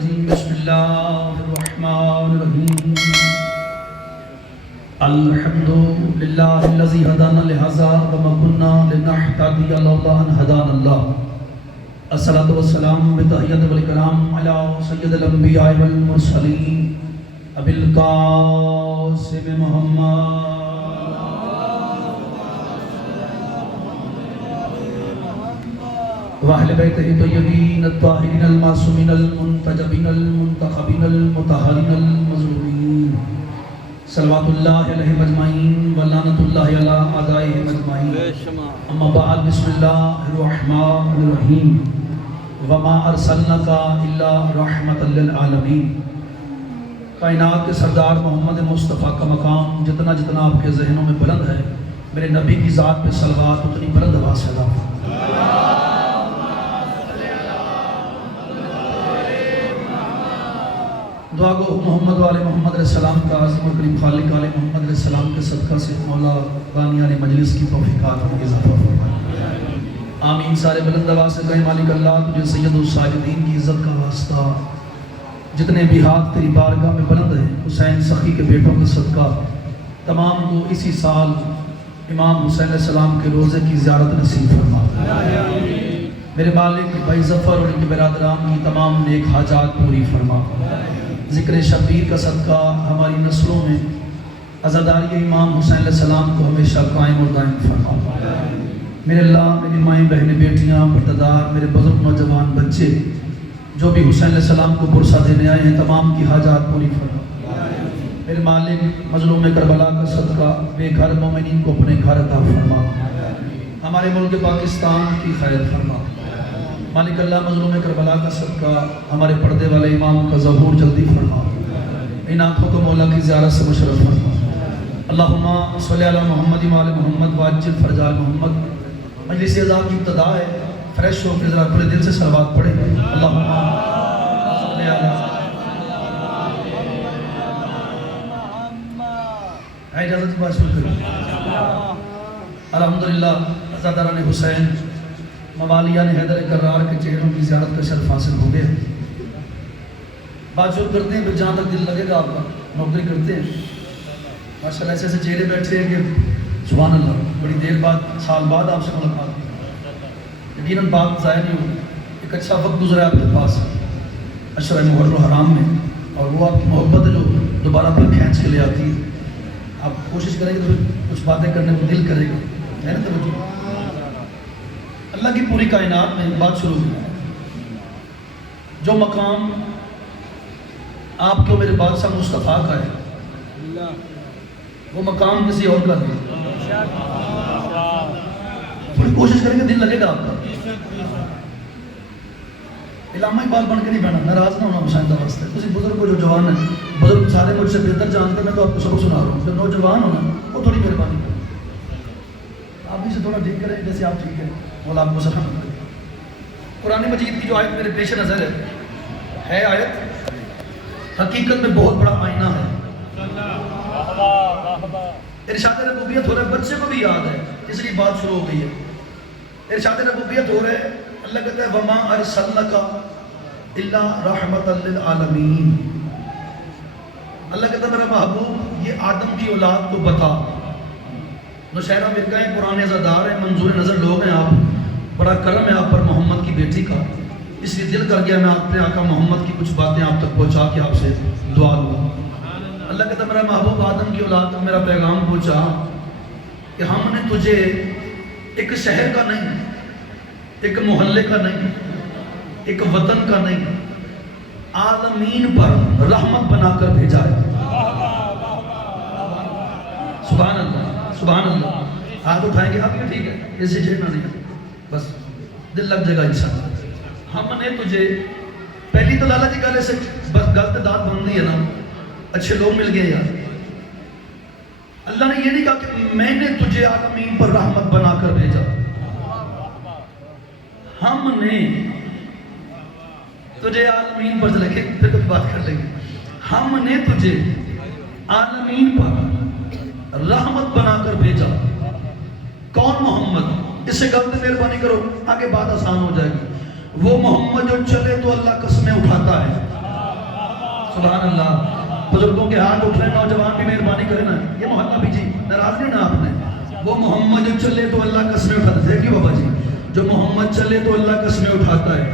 الرجیم بسم اللہ الرحمن الرحیم الحمدللہ الذی ہدانا لہذا وما کنا لنہتدی لولا ان ہدانا اللہ الصلاۃ والسلام بتحیۃ والکرام علی سید الانبیاء والمرسلین ابی القاسم محمد وأهل بيته الطيبين الطاهرين المعصومين المنتجبين المنتخبين المطهرين المظلومين صلوات الله عليهم أجمعين ولعنة الله على أعدائهم أجمعين أما بعد بسم الله الرحمن الرحيم وما أرسلناك إلا رحمة للعالمين کائنات کے سردار محمد مصطفیٰ کا مقام جتنا جتنا آپ کے ذہنوں میں بلند ہے میرے نبی کی ذات پہ صلوات اتنی بلند آواز سے ادا دعا گو محمد والے محمد علیہ السلام کا عظیم و کریم خالق والے محمد علیہ السلام کے صدقہ سے مولا بانیان مجلس کی توفیقات میں اضافہ فرمائے آمین سارے بلند آواز سے کہیں مالک اللہ تجھے سید الساجدین کی عزت کا واسطہ جتنے بھی ہاتھ تیری بارگاہ میں بلند ہیں حسین سخی کے بیٹوں کا صدقہ تمام کو اسی سال امام حسین علیہ السلام کے روزے کی زیارت نصیب فرما میرے مالک بھائی ظفر اور ان کے برادران کی تمام نیک حاجات پوری فرما ذکر شبیر کا صدقہ ہماری نسلوں میں عزاداری امام حسین علیہ السلام کو ہمیشہ قائم اور دائم فرما میرے اللہ میری مائیں بہنیں بیٹیاں پردار میرے بزرگ نوجوان بچے جو بھی حسین علیہ السلام کو برسہ دینے آئے ہیں تمام کی حاجات پوری فرما میرے مالک مظلوم کربلا کا صدقہ بے گھر مومنین کو اپنے گھر عطا فرما ہمارے ملک پاکستان کی خیر فرما مالک اللہ مظلوم کربلا کا صدقہ ہمارے پردے والے امام کا ظہور جلدی فرما ان آنکھوں کو مولا کی زیارت سے مشرف فرما اللہم صلی علی محمد وعلی محمد واجل فرجال محمد مجلس اعزاز کی ابتدا ہے فریش ہو کے ذرا پورے دل سے صلوات پڑھیں اللہم صلی علی اجازت کی بات شروع کریں الحمدللہ عزاداران حسین موالیان حیدر کرار کے چہروں کی زیارت کا شرف حاصل ہو گیا بات شروع کرتے ہیں پھر جہاں تک دل لگے گا آپ کا نوکری کرتے ہیں ماشاءاللہ ایسے ایسے چہرے بیٹھے ہیں کہ سبحان اللہ بڑی دیر بعد سال بعد آپ سے ملاقات کی یقیناً بات ضائع نہیں ہوگی ایک اچھا وقت گزرا آپ کے پاس اشرہ محرم الحرام میں اور وہ آپ کی محبت جو دوبارہ پھر کھینچ کے لے آتی ہے آپ کوشش کریں گے تو کچھ باتیں کرنے کو دل کرے گا ہے نا توجہ اللہ کی پوری کائنات میں بات شروع ہوئی جو مقام آپ کو میرے بادشاہ مصطفیٰ کا ہے وہ مقام کسی اور کا نہیں پوری کوشش کریں گے دل لگے گا آپ کا علامہ اقبال بن کے نہیں بنا ناراض نہ ہونا حسین کا واسطہ کسی بزرگ کو جو جوان ہے بزرگ سارے مجھ سے بہتر جانتے ہیں میں تو آپ کو سبق سنا رہا ہوں جو نوجوان ہونا وہ تھوڑی مہربانی آپ بھی سے تھوڑا ٹھیک کریں جیسے آپ ٹھیک ہیں مولا آپ کو سلام کریں قرآن مجید کی جو آیت میرے پیش نظر ہے آیت حقیقت میں بہت بڑا آئینہ ہے ارشاد ربوبیت ہو رہا ہے بچے کو بھی یاد ہے اس لیے بات شروع ہو گئی ہے ارشاد ربوبیت ہو رہا ہے اللہ کہتا ہے وما ارسلناک الا رحمت للعالمین اللہ کہتا ہے میرا محبوب یہ آدم کی اولاد کو بتا نوشہرہ فرقہ ہیں پرانے عزادار ہیں منظور نظر لوگ ہیں آپ بڑا کرم ہے آپ پر محمد کی بیٹی کا اس لیے دل کر گیا میں اپنے آقا محمد کی کچھ باتیں آپ تک پہنچا کے آپ سے دعا لوں اللہ کہتا میرا محبوب آدم کی اولاد تک میرا پیغام پہنچا کہ ہم نے تجھے ایک شہر کا نہیں ایک محلے کا نہیں ایک وطن کا نہیں عالمین پر رحمت بنا کر بھیجا ہے سبحان اللہ سبحان اللہ ہاتھ اٹھائیں گے آپ یہ ٹھیک ہے اسے جھیڑنا نہیں بس دل لگ جائے گا انشاءاللہ ہم نے تجھے پہلی تو لالا جی گالے سے بس غلط دات بن دی ہے نا اچھے لوگ مل گئے یار اللہ نے یہ نہیں کہا کہ میں نے تجھے عالمین پر رحمت بنا کر بھیجا ہم نے تجھے عالمین پر لکھے پھر کچھ بات کر لیں گے ہم نے تجھے عالمین پر رحمت بنا کر بھیجا کون محمد اس سے غلط مہربانی کرو آگے بات آسان ہو جائے گی وہ محمد جو چلے تو اللہ قسمیں اٹھاتا ہے سبحان اللہ. بزرگوں کے ہاتھ اٹھ رہے, نوجوان بھی مہربانی کریں نا. یہ محلہ بھی جی ناراض نہیں نا آپ نے. وہ محمد جو چلے تو اللہ قسمیں اٹھاتا ہے. دیکھیے بابا جی, جو محمد چلے تو اللہ قسمیں اٹھاتا ہے,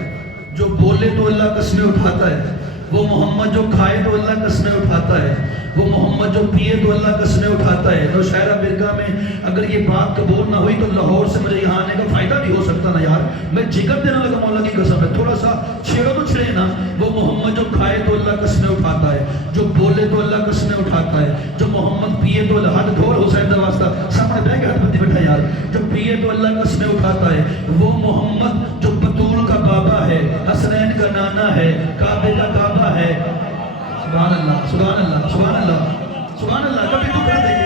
جو بولے تو اللہ قسمیں اٹھاتا ہے. وہ محمد جو کھائے تو اللہ قسمیں اٹھاتا ہے. وہ محمد جو پیے تو اللہ قسمیں اٹھاتا ہے. تو شاعرہ برکہ میں اگر یہ بات قبول نہ ہوئی تو لاہور سے مجھے یہاں آنے کا فائدہ نہیں ہو سکتا نا یار. میں جگر دینا لگا مولا کی قسم ہے. تھوڑا سا چھیڑو تو چھڑے نا. وہ محمد جو کھائے تو اللہ قسمیں اٹھاتا ہے, جو بولے تو اللہ قسمیں اٹھاتا ہے, جو محمد پیے تو اللہ, ہاتھ دھور حسین دا واسطہ سامنے بیٹھ کے ہاتھ بندی بیٹھا یار, جو پیے تو اللہ قسمیں اٹھاتا ہے. وہ محمد جو بطول کا بابا ہے, حسنین کا نانا ہے, کعبے کا کعبہ ہے. سبحان اللہ, سبحان اللہ, سبحان اللہ, سبحان اللہ. کبھی تو کر دیں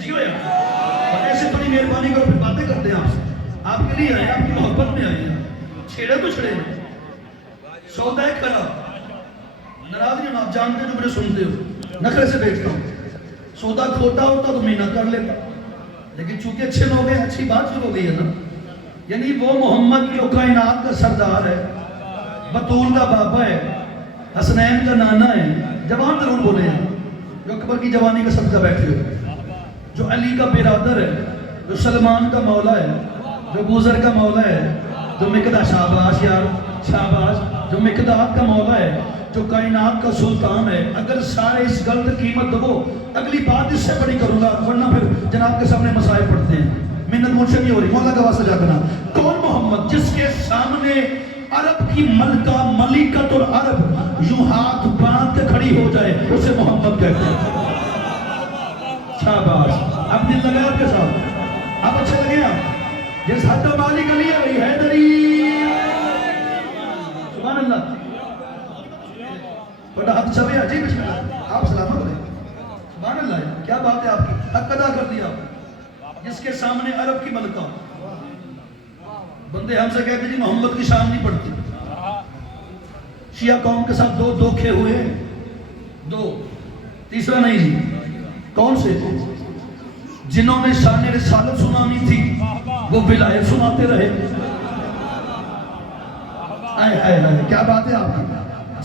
جی بھائی, اور ایسے بڑی مہربانی کرو, پھر باتیں کرتے ہیں آپ سے. آپ کے لیے آئے, آپ کی محبت میں آئے ہیں. چھیڑے تو چھڑے نا, سودا ہے کھڑا. ناراض نہیں, آپ جانتے جو مجھے سنتے ہو, نخرے سے بیچتا ہوں. سودا کھوٹا ہوتا تو میں نہ کر لیتا, لیکن چونکہ اچھے لوگ ہیں, اچھی بات شروع ہو گئی ہے نا. یعنی وہ محمد جو کائنات کا سردار ہے, بطول کا بابا ہے, حسنین کا نانا ہے. جوان ضرور بولے ہیں, جو اکبر کی جوانی کا صدقہ بیٹھے ہو, جو علی کا برادر ہے, جو سلمان کا مولا ہے, جو بوزر کا مولا ہے, جو مقداد, شاباش یار شاباش, جو مقداد کا مولا ہے, جو کائنات کا سلطان ہے. اگر سارے اس غلط قیمت دو, اگلی بات اس سے بڑی کروں گا, ورنہ پھر جناب کے سامنے مسائل پڑھتے ہیں. محنت مجھ سے نہیں ہو رہی, مولا کا واسطہ جا کرنا. کون محمد جس کے سامنے عرب کی ملکہ ملکۃ العرب یوں ہاتھ باندھ کے کھڑی ہو جائے, اسے محمد کہتے ہیں. شاباش, اب دل لگے آپ کے ساتھ, آپ اچھے لگے آپ. جس حد والی گلی ہے وہی حیدری. سبحان اللہ. بڑا حد چوے عجیب, بسم اللہ, آپ سلامت رہے. سبحان اللہ, کیا بات ہے آپ کی, حق ادا کر دیا آپ. جس کے سامنے عرب کی ملکہ. بندے ہم سے کہتے ہیں جی محمد کی شان نہیں پڑتی. شیعہ قوم کے ساتھ دو دھوکے ہوئے, دو, تیسرا نہیں جی. کون سے؟ جنہوں نے شان رسالت سنانی تھی وہ ولایت سناتے رہے. آئے آئے آئے, کیا بات ہے آپ کی.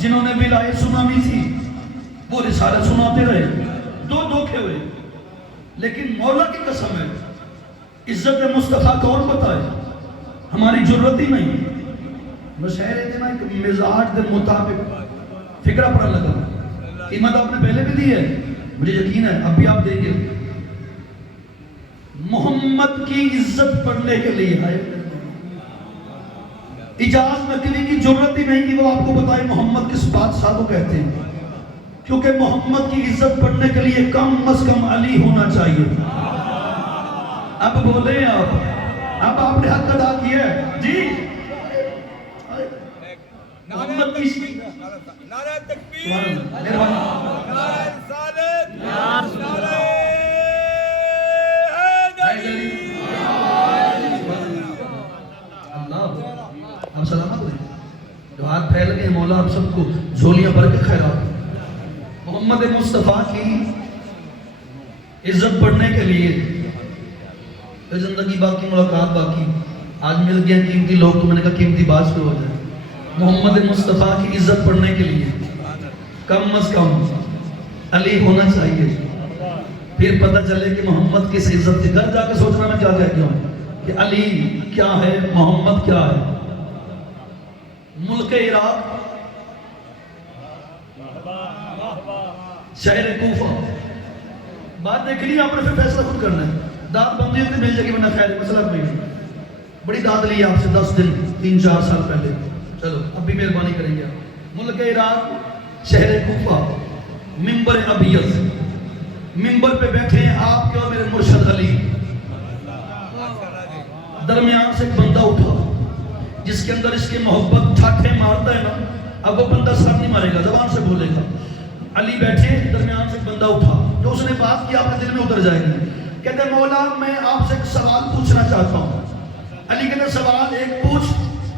جنہوں نے ولایت سنانی تھی وہ رسالت سناتے رہے. دو دھوکے ہوئے. لیکن مولا کی قسم ہے, عزت مصطفیٰ کون بتائے, ہماری ضرورت ہی نہیں. مشاعرے دینا ایک مزاج دے مطابق فکرہ پڑھا لگا. قیمت آپ نے پہلے بھی دی ہے, مجھے یقین ہے اب بھی آپ دیں گے. محمد کی عزت پڑھنے کے لیے ہے, اجازت نقلی کی ضرورت ہی نہیں کہ وہ آپ کو بتائے محمد کس بادشاہ کو کہتے ہیں, کیونکہ محمد کی عزت پڑھنے کے لیے کم از کم علی ہونا چاہیے. اب بولیں آپ, اب آپ نے حق ادا کیا ہے جی. محمد کی نعرہ تکبیر, مہربانی, نعرہ رسالت, نعرہ حیدری. اللہ, آپ سلامت رہیں. جو ہاتھ پھیل گئے مولا آپ سب کو جھولیاں بھر کے خیرات. محمد مصطفیٰ کی عزت پڑھنے کے لیے زندگی باقی, ملاقات باقی. آج مل گیا قیمتی لوگ تو میں نے کہا قیمتی بات شروع ہو جائے. محمد مصطفیٰ کی عزت پڑھنے کے لیے کم از کم علی ہونا چاہیے. پھر پتہ چلے کہ محمد کس عزت کے, گھر جا کے سوچنا میں کیا کہتی ہوں کہ علی کیا ہے, محمد کیا ہے. ملک عراق, شہر کوفہ, بات دیکھ لی آپ نے, پھر فیصلہ خود کرنا ہے. داد بندی ہوتی مل جائے گی, ورنہ خیر مسئلہ نہیں. بڑی داد لی آپ سے 10 دن 3-4 سال پہلے. چلو اب بھی مہربانی کریں گے. ملک عراق, شہر کوفہ, منبر ابیض, منبر پہ بیٹھے ہیں آپ کے اور میرے مرشد علی. درمیان سے ایک بندہ اٹھا جس کے اندر اس کی محبت ٹھاٹھے مارتا ہے نا. اب وہ بندہ سر نہیں مارے گا, زبان سے بولے گا. علی بیٹھے, درمیان سے ایک بندہ اٹھا, جو اس نے بات کی آپ کے دل میں اتر جائے گی. کہتے مولا میں آپ سے ایک سوال پوچھنا چاہتا ہوں. علی کہتے سوال 1 پوچھ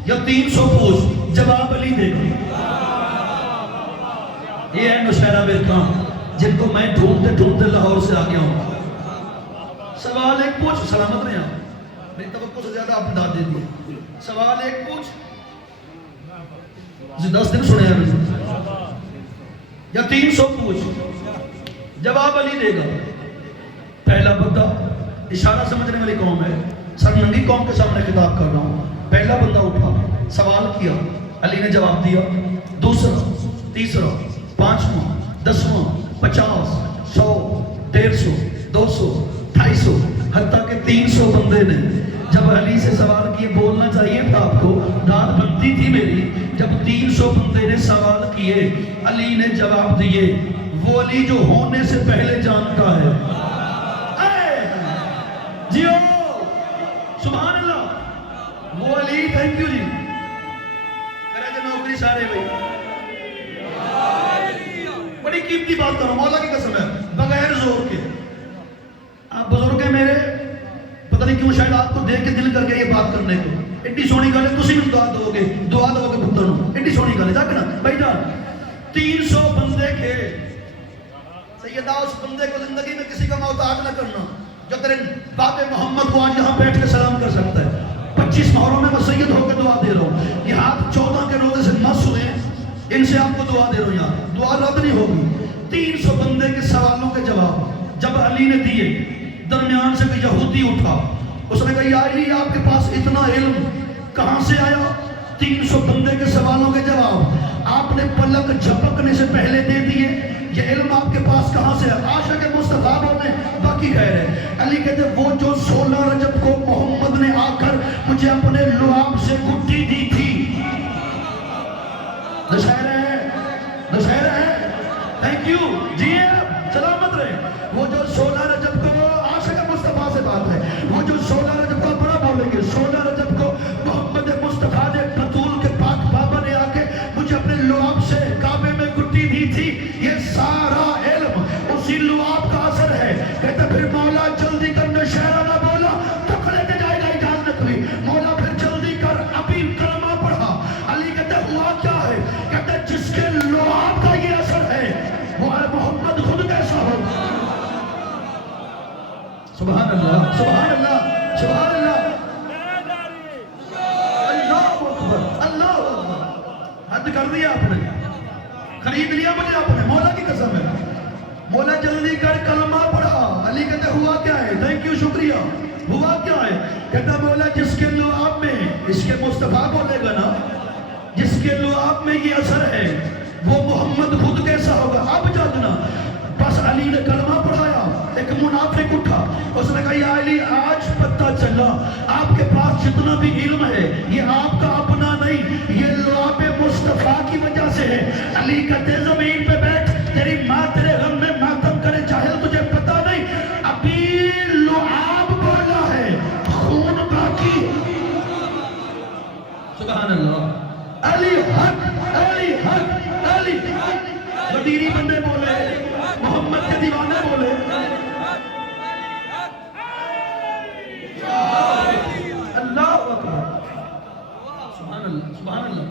یا 300 پوچھ, جواب علی دے گا. یہ ہے نوشہرہ برکہ جن کو میں ڈھونڈتے ڈھونڈتے لاہور سے آ گیا ہوں. سوال 1 پوچھ, سلامت رہے آپ, میری توقع سے زیادہ آپ نے داد دے دی. سوال 1 پوچھ, تسی 10 دن سنے ہیں یا 300 پوچھ، جواب علی دے گا. پہلا بندہ، اشارہ سمجھنے والی قوم ہے، سر ننگی قوم کے سامنے خطاب کر رہا ہوں. پہلا بندہ اٹھا، سوال کیا، علی نے جواب دیا. دوسرا، تیسرا، پانچواں، 10واں، 50، 100، 150، 200، 250، حتیٰ کہ 300 بندے نے جب علی سے سوال کیے، بولنا چاہیے تھا آپ کو، داد بنتی تھی میری. جب 300 بندے نے سوال کیے، علی نے جواب دیے. وہ علی جو ہونے سے پہلے جانتا ہے. جیو سبحان اللہ. وہ علی، تھینک یو جی. کرے جو نوکری سارے بھائی، بڑی قیمتی بات کرو، مولا کی قسم ہے، بغیر زور کے. آپ بزرگ ہیں میرے، پتہ نہیں کیوں شاید آپ کو دیکھ کے دل کر گیا یہ بات کرنے کو. ایڈی سونی گل ہے، تسی بھی دعا دو گے پتر نو. ایڈی سونی گل ہے جا کے نا بھائی جان. 300 بندے کے سیدہ، اس بندے کو زندگی میں کسی کا محتاج نہ کرنا جو تیرے باب محمد کو آج یہاں بیٹھ کے سلام کر سکتا ہے. 25 محرم میں میں سید ہو کے دعا دے رہا ہوں. یہ ہاتھ 14 کے روزے سے نہ سنیں، ان سے آپ کو دعا دے رہا ہوں. یار دعا رد نہیں ہوگی. 300 بندے کے سوالوں کے جواب جب علی نے دیے، درمیان سے کوئی یہودی اٹھا، اس نے کہا یا علی آپ کے پاس اتنا علم کہاں سے آیا؟ 300 بندے کے سوالوں کے جواب آپ نے پلک جھپکنے سے پہلے دے دیے. یہ علم آپ کے پاس کہاں سے ہے؟ عاشق مصطفیٰ نے باقی کہہ رہے. علی کہتے وہ جو 16 رجب کو محمد نے آ کر مجھے اپنے لعاب سے گٹی دی تھی. دشہرہ ہے، تھینک یو جی، سلامت رہے. وہ جو 16 رجب کو، عاشق مصطفیٰ سے بات ہے، وہ جو 16 رجب کو بڑا بولیں گے، 16 رجب کو محمد مصطفیٰ نے بطول کے پاک بابا نے آ کے مجھے اپنے لعاب سے کعبے میں گٹی دی تھی. یہ سارا علم اسی لعاب کا اثر ہے. کہتا پھر مولا جلدی کر، نشہرہ نہ بولا تک لے کے جائے گا اجازت ہوئی. مولا پھر جلدی کر، ابھی کلمہ پڑھا. علی کہتا ہوا کیا ہے؟ کہتا جس کے لعاب کا یہ اثر ہے وہ ہے محمد خود کیسا ہو. سبحان اللہ، سبحان اللہ، سبحان اللہ، اللہ اکبر، اللہ اکبر. حد کر دیا آپ نے، خرید لیا مجھے آپ نے، مولا کی قسم ہے. مولا جلدی کر، کلمہ پڑھا. علی کہتے ہوا کیا ہے؟ تھینک یو، شکریہ. ہوا کیا ہے؟ کہتا مولا جس کے لعاب میں، اس کے مصطفیٰ بولے گا نا، جس کے لعاب میں یہ اثر ہے وہ محمد خود کیسا ہوگا. اب جاننا. بس علی نے کلمہ پڑھایا. ایک منافق اٹھا، اس نے کہا یا علی آج پتہ چلا آپ کے پاس جتنا بھی علم ہے یہ آپ کا اپنا نہیں، یہ لعاب مصطفیٰ کی وجہ سے ہے. علی کہتے زمین پہ بیٹھ، تیری ماں تیرے غم میں ماتم کرے، جاہل تجھے پتہ نہیں، ابھی لعاب بولا ہے، خون باقی. سبحان اللہ. علی حق، علی حق، علی حق. وڈیری بندے بولے، محمد کے دیوانے بولے. اللہ اکبر، سبحان اللہ، سبحان اللہ.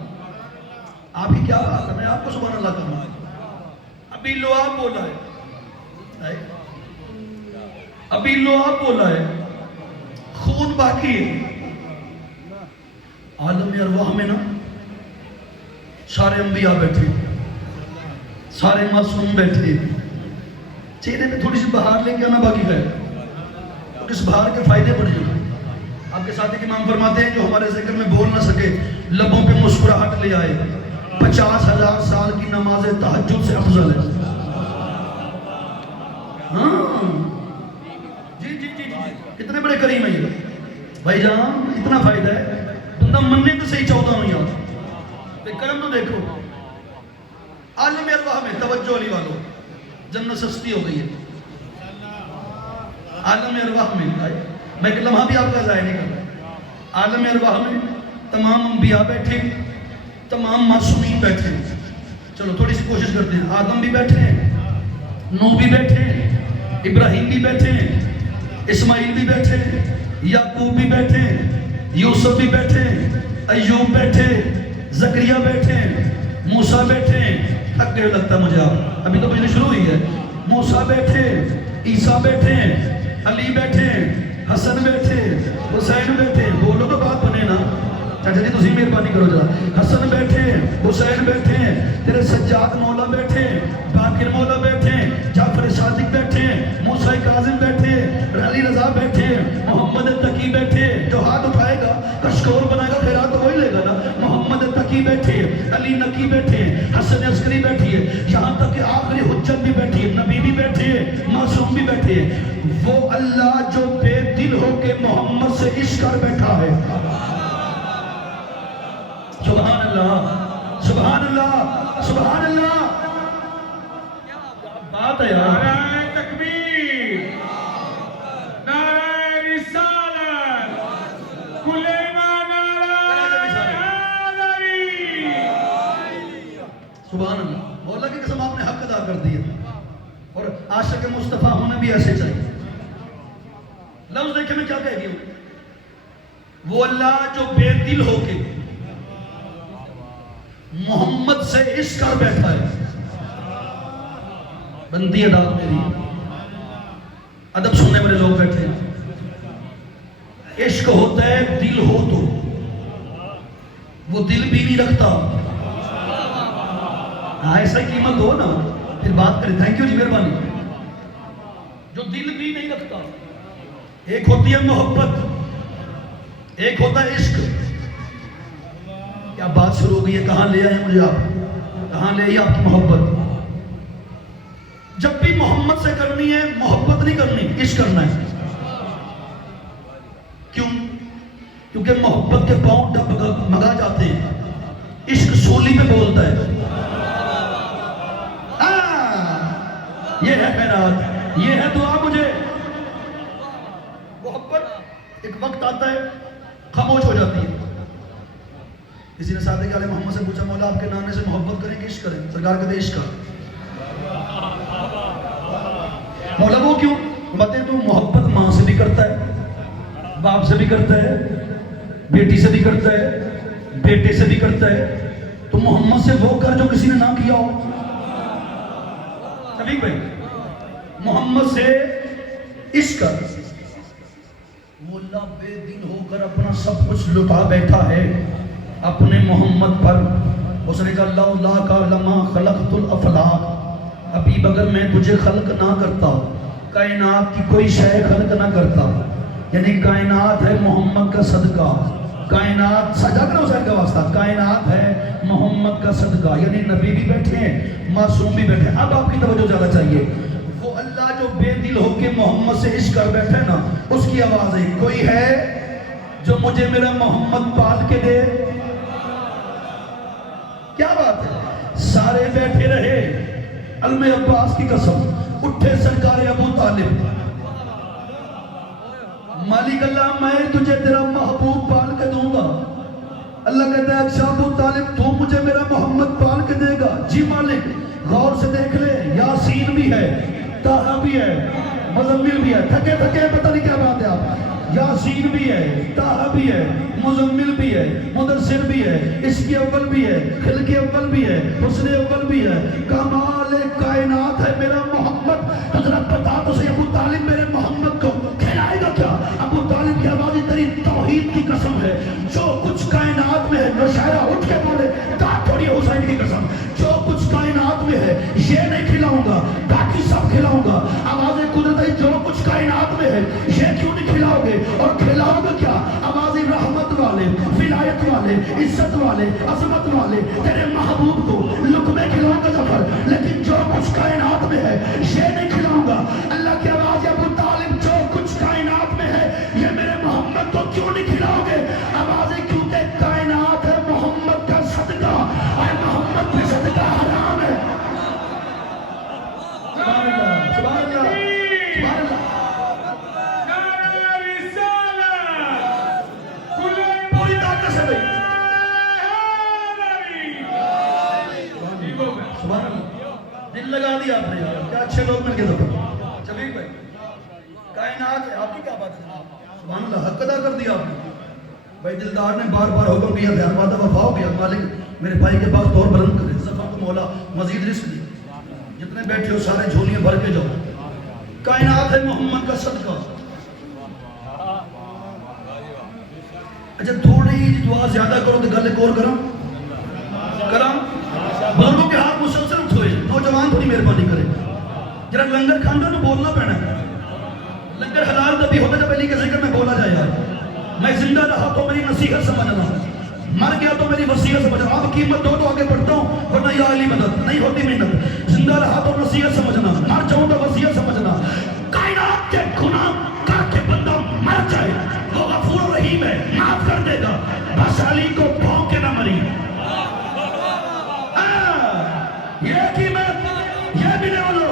آپ ہی کیا بات ہے، میں آپ کو سبحان اللہ کروں. ابھی لعاب بولا ہے، ابھی لعاب بولا ہے، خون باقی ہے. عالم ارواح میں نا سارے انبیاء بیٹھے، سارے معصوم بیٹھے. چہرے پہ تھوڑی سی بہار لے کے آنا باقی ہے. اس بہار کے فائدے بڑے ہیں. آپ کے ساتھ امام فرماتے ہیں جو ہمارے ذکر میں بول نہ سکے لبوں پہ مسکراہٹ لے آئے 50,000 سال کی نماز تہجد سے افضل ہے. ہاں جی جی جی کتنے بڑے کریم ہیں یہ بھائی جان. اتنا فائدہ ہے بندہ مننے تو صحیح 14 نہیں آتا. کرم تو دیکھو عالم ارواح میں توجہ علی والوں، جنت سستی ہو گئی ہے. عالم ارواح میں میں ایک لمحہ بھی آپ کا ضائع نہیں کرتا. عالم ارواح میں تمام انبیاء بیٹھے، تمام معصومین بیٹھے. چلو تھوڑی سی کوشش کرتے ہیں. آدم بھی بیٹھے ہیں، نوح بھی بیٹھے ہیں، ابراہیم بھی بیٹھے ہیں، اسماعیل بھی بیٹھے ہیں، یعقوب بھی بیٹھے ہیں، یوسف بھی بیٹھے ہیں، ایوب بیٹھے، زکریا بیٹھے، موسیٰ بیٹھے. تھک گئے لگتا مجھے آپ، ابھی تو مجھے شروع ہوئی ہے. موسیٰ بیٹھے، عیسیٰ بیٹھے، علی بیٹھے، حسن بیٹھے، حسین بیٹھے. بولو تو بات بنے نا. چاچا جی تسی مہربانی کرو ذرا. حسن بیٹھے، حسین بیٹھے ہیں، تیرے سجاد مولا بیٹھے ہیں، باقر مولا بیٹھے ہیں، جعفر صادق بیٹھے ہیں، موسیٰ کاظم بیٹھے ہیں، علی رضا بیٹھے ہیں، محمد تقی بیٹھے ہیں، جو ہاتھ اٹھائے گا کشکور بنائے گا خیرات تو وہی لے گا نا۔ محمد تقی بیٹھے ہیں، علی نقی بیٹھے ہیں، حسن عسکری بیٹھی ہے، یہاں تک کہ آخری حجت بھی بیٹھی ہے، نبی بھی بیٹھے ہیں، معصوم بھی بیٹھے ہیں۔ وہ اللہ جو بے دل ہو کے محمد سے عشق کر بیٹھا ہے، سبحان اللہ سبحان اللہ سبحان اللہ، بات ہے یار۔ نعرہ تکبیر، نعرہ رسالت، کلیمہ نعرہ حیدری۔ سبحان اللہ، مولا کی قسم آپ نے حق ادا کر دیا، اور عاشق مصطفیٰ ہونا بھی ایسے چاہیے۔ لفظ دیکھیں میں کیا کہہ گیا ہوں، وہ اللہ جو بے دل ہو کے محمد سے عشق کر بیٹھا ہے۔ بندی اداب میری، ادب سننے والے لوگ بیٹھے ہیں، عشق ہوتا ہے دل ہو تو، وہ دل بھی نہیں رکھتا۔ ایسا قیمت ہو نا پھر بات کریں۔ تھینک یو جی، مہربانی۔ جو دل بھی نہیں رکھتا، ایک ہوتی ہے محبت، ایک ہوتا ہے عشق۔ کیا بات شروع ہو گئی ہے، کہاں لے آئے مجھے آپ، کہاں لے آئی آپ کی محبت۔ جب بھی محمد سے کرنی ہے محبت نہیں کرنی، عشق کرنا ہے۔ کیوں؟ کیونکہ محبت کے پاؤں ڈب مگا جاتے ہیں، عشق سولی پہ بولتا ہے۔ یہ ہے خیرات، یہ ہے دعا۔ مجھے محبت ایک وقت آتا ہے خاموش ہو جاتی ہے۔ کسی نے صادق علیہ محمد سے پوچھا، مولا آپ کے نانے سے محبت کریں کہ عشق کریں؟ سرکار کہتے عشق کر۔ مولا وہ کیوں؟ بتائیں تو محبت ماں سے بھی کرتا ہے، باپ سے بھی کرتا ہے، بیٹی سے بھی کرتا ہے، بیٹے سے بھی کرتا ہے، تو محمد سے وہ کر جو کسی نے نہ کیا ہو۔ شفیق بھائی، محمد سے عشق کر۔ وہ اللہ بے دل ہو کر اپنا سب کچھ لٹا بیٹھا ہے اپنے محمد پر۔ اس نے کہا لولا کا لما خلقت الافلاق، حبیب اگر میں تجھے خلق نہ کرتا، کائنات کی کوئی شے خلق نہ کرتا، یعنی کائنات ہے محمد کا صدقہ، کائنات سجا کر حسین کا واسطہ، کائنات ہے محمد کا صدقہ، یعنی نبی بھی بیٹھے ہیں، معصوم بھی بیٹھے ہیں۔ اب آپ کی توجہ زیادہ چاہیے۔ وہ اللہ جو بے دل ہو کے محمد سے عشق کر بیٹھے نا، اس کی آواز ہے، کوئی ہے جو مجھے میرا محمد پال کے دے؟ کیا بات ہے؟ سارے بیٹھے رہے، علم عباس کی قسم، اٹھے سرکار ابو طالب، مالک اللہ میں تجھے تیرا محبوب پال کے دوں گا۔ اللہ کہتا ہے اچھا ابو طالب تو مجھے میرا محمد پال کے دے گا؟ جی مالک، غور سے دیکھ لے، یاسین بھی ہے، طٰہٰ بھی ہے، مزمل بھی ہے، تھکے تھکے پتہ نہیں کیا بات ہے آپ، یاسین بھی ہے، طٰہٰ بھی ہے، مزمل بھی ہے، مدثر بھی ہے، عشق اول بھی ہے، خلق اول بھی ہے، حسن اول بھی ہے، کمال کائنات ہے میرا محمد۔ حضرت بتا تو صحیح ابو طالب میرے محمد کو کھلائے گا کیا؟ ابو طالب کی آواز تیری توحید کی قسم ہے، جو کچھ کائنات میں ہے، نوشہرہ اٹھ کے بولے دانت تھوڑی حسین کی قسم، جو کچھ کائنات میں ہے یہ نہیں کھلاؤں گا، باقی سب کھلاؤں گا۔ آواز قدرت ہے، جو کچھ کائنات میں ہے یہ کیوں نہیں کھلاؤ گے؟ اور کھلاؤ گے کیا؟ آواز رحمت والے، ولایت والے، عزت والے، عظمت والے، تیرے محبوب کو لقمے کھلاؤں گا ظفر، لیکن جو کچھ کائنات میں ہے یہ نہیں کھلاؤں گا۔ اللہ کی آواز ابو طالب جو کچھ کائنات میں ہے یہ میرے محمد کو کیوں نہیں کھلاؤ گے؟ آوازیں کیونکہ کائنات ہے محمد کا صدقہ، اور محمد پہ صدقہ حرام ہے۔ سبحان اللہ سبحان اللہ سبحان اللہ۔ نعرہ رسالت، کلیمہ پوری طاقت سے بھائی حیدری۔ سبحان اللہ، دل لگا دیا آپ نے یار، کیا اچھے لوگ مل کے دو۔ شفیق بھائی، کائنات ہے، آپ کی کیا بات ہے؟ سبحان اللہ، حق ادا کر دیا آپ نے بھائی۔ دلدار نے بار بار حکم کیا، دھیان وعدہ وفا ہو گیا، مالک میرے بھائی کے پاس طور بلند کرے، ظفر کو مولا مزید رزق دے، جتنے بیٹھے ہو سارے جھولیاں بھر کے جاؤ۔ کائنات ہے محمد کا صدقہ۔ اچھا تھوڑی دعا زیادہ کرو تو گل ایک اور کرم جرا لنگر کھانا تو بولنا پینا ہے. لنگر حلال تبھی ہوتا جب علی کے ذکر میں بولا جائے. یار میں زندہ رہا تو میری نصیحت سمجھنا, مر گیا تو میری وصیت سمجھنا. اب قیمت دو تو آگے بڑھتا ہوں, ورنہ یا علی مدد نہیں ہوتی محنت. زندہ رہا تو نصیحت سمجھنا, مر جاؤں تو وصیت سمجھنا. کائنات کے گناہ کر کے بندہ مر جائے, وہ غفور رحیم ہے, معاف کر دے گا. بس علی کو بھونک کے نہ مری. یہ کہ میں یہ بھی نہیں بولو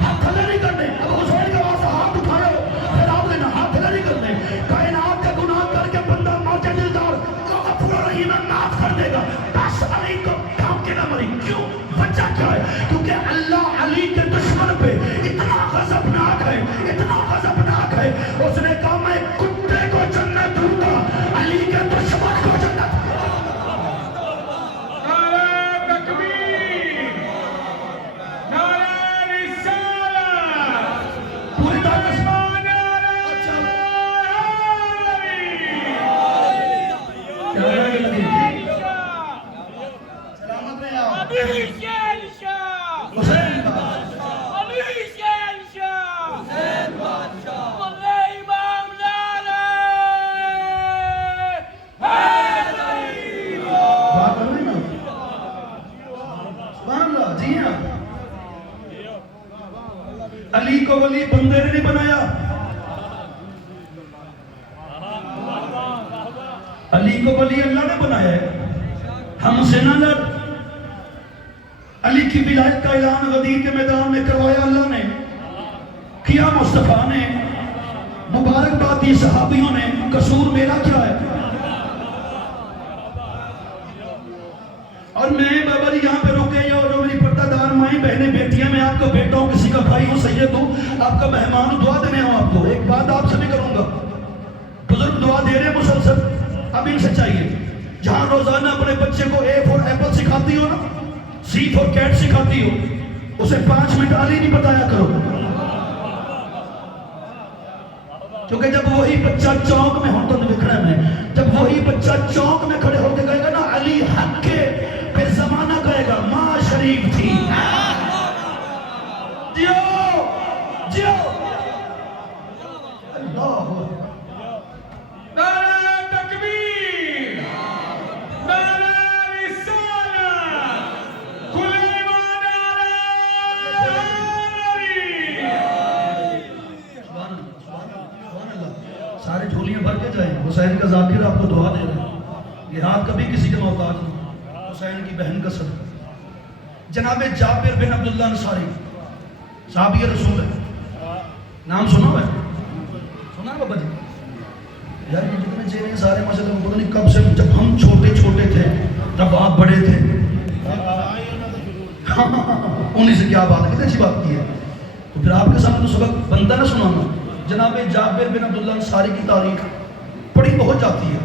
ہاتھ تھلے نہیں کرنے. اب حسین کا واسطہ ہاتھ اٹھائے پھر آپ لینا, ہاتھ تھلے نہیں کرنے. کائنات کا گناہ کر کے بندہ مر جائے دلدار, وہ غفور رحیم ہے, معاف کر دے گا. بس علی کو بھونک کے نہ مری. کیوں؟ وجہ کیا ہے؟ کیونکہ اللہ علی کے دشمن پہ اتنا غضبناک ہے, اتنا غضبناک ہے. اس نے کہا میں کتے کو جنت دوں گا, علی کے دشمن کو جنت. نعرہ تکبیر, نعرہ رسالت, پوری طاقت سے نعرہ کیا ہے کہ لگی سلامت رہے آپ. حسین بات کر رہے نا, سبحان اللہ. جی ہاں, علی کو ولی بندے نے نہیں بنایا, علی کو ولی اللہ نے بنایا ہے. ہم سے نہ لڑ. علی کی ولایت کا اعلان غدیر کے میدان میں کروایا اللہ نے, کیا مصطفیٰ نے, مبارکباد دی صحابیوں نے. قصور میرا کیا ہے؟ اور میں بابا جی یہاں پہ رکے, یا جو میری پردہ دار مائیں بہنیں بیٹیاں, میں آپ کا بیٹا ہوں, کسی کا بھائی ہوں, سید ہوں, آپ کا مہمان ہوں, دعا دینے ہوں آپ کو. ایک بات آپ سے بھی کروں گا, بزرگ دعا دے رہے ہیں مسلسل, اب ان سے چاہیے جہاں روزانہ اپنے بچے کو اے فور ایپل سکھاتی ہو نا, سی فور کیٹ سکھاتی ہو, اسے 5 منٹ علی نہیں بتایا کرو. کیونکہ جب وہی بچہ چوک میں ہوں تو دکھنا میں, جب وہی بچہ چوک میں کھڑے ہو کے کہے گا نا علی حق کے, پھر زمانہ کہے گا ماں شریف تھی. جیو جیو اللہ. نعرہ تکبیر, نعرہ رسالت, کلیمان نعرہ علی. سبحان اللہ, سبحان اللہ. سارے جھولیاں بھر کے جائیں. حسین کا ذاکر آپ کو دعا دے رہے ہیں, یہ ہاتھ کبھی کسی کے محتاج نہیں. حسین کی بہن کا صدقہ. جناب جابر بن عبداللہ انصاری صحابی رسول ہے, نام سنا ہے؟ سنا ہے بابا جی؟ یار یہ جتنے چہرے ہیں سارے ماشاءاللہ پتہ نہیں کب سے, جب ہم چھوٹے چھوٹے تھے تب آپ بڑے تھے. انہی سے کیا بات ہے, کتنی اچھی بات کی ہے. تو پھر آپ کے سامنے تو سبق بندہ نہ سنانا. جناب جابر بن عبداللہ انصاری کی تاریخ پڑھی بہت جاتی ہے,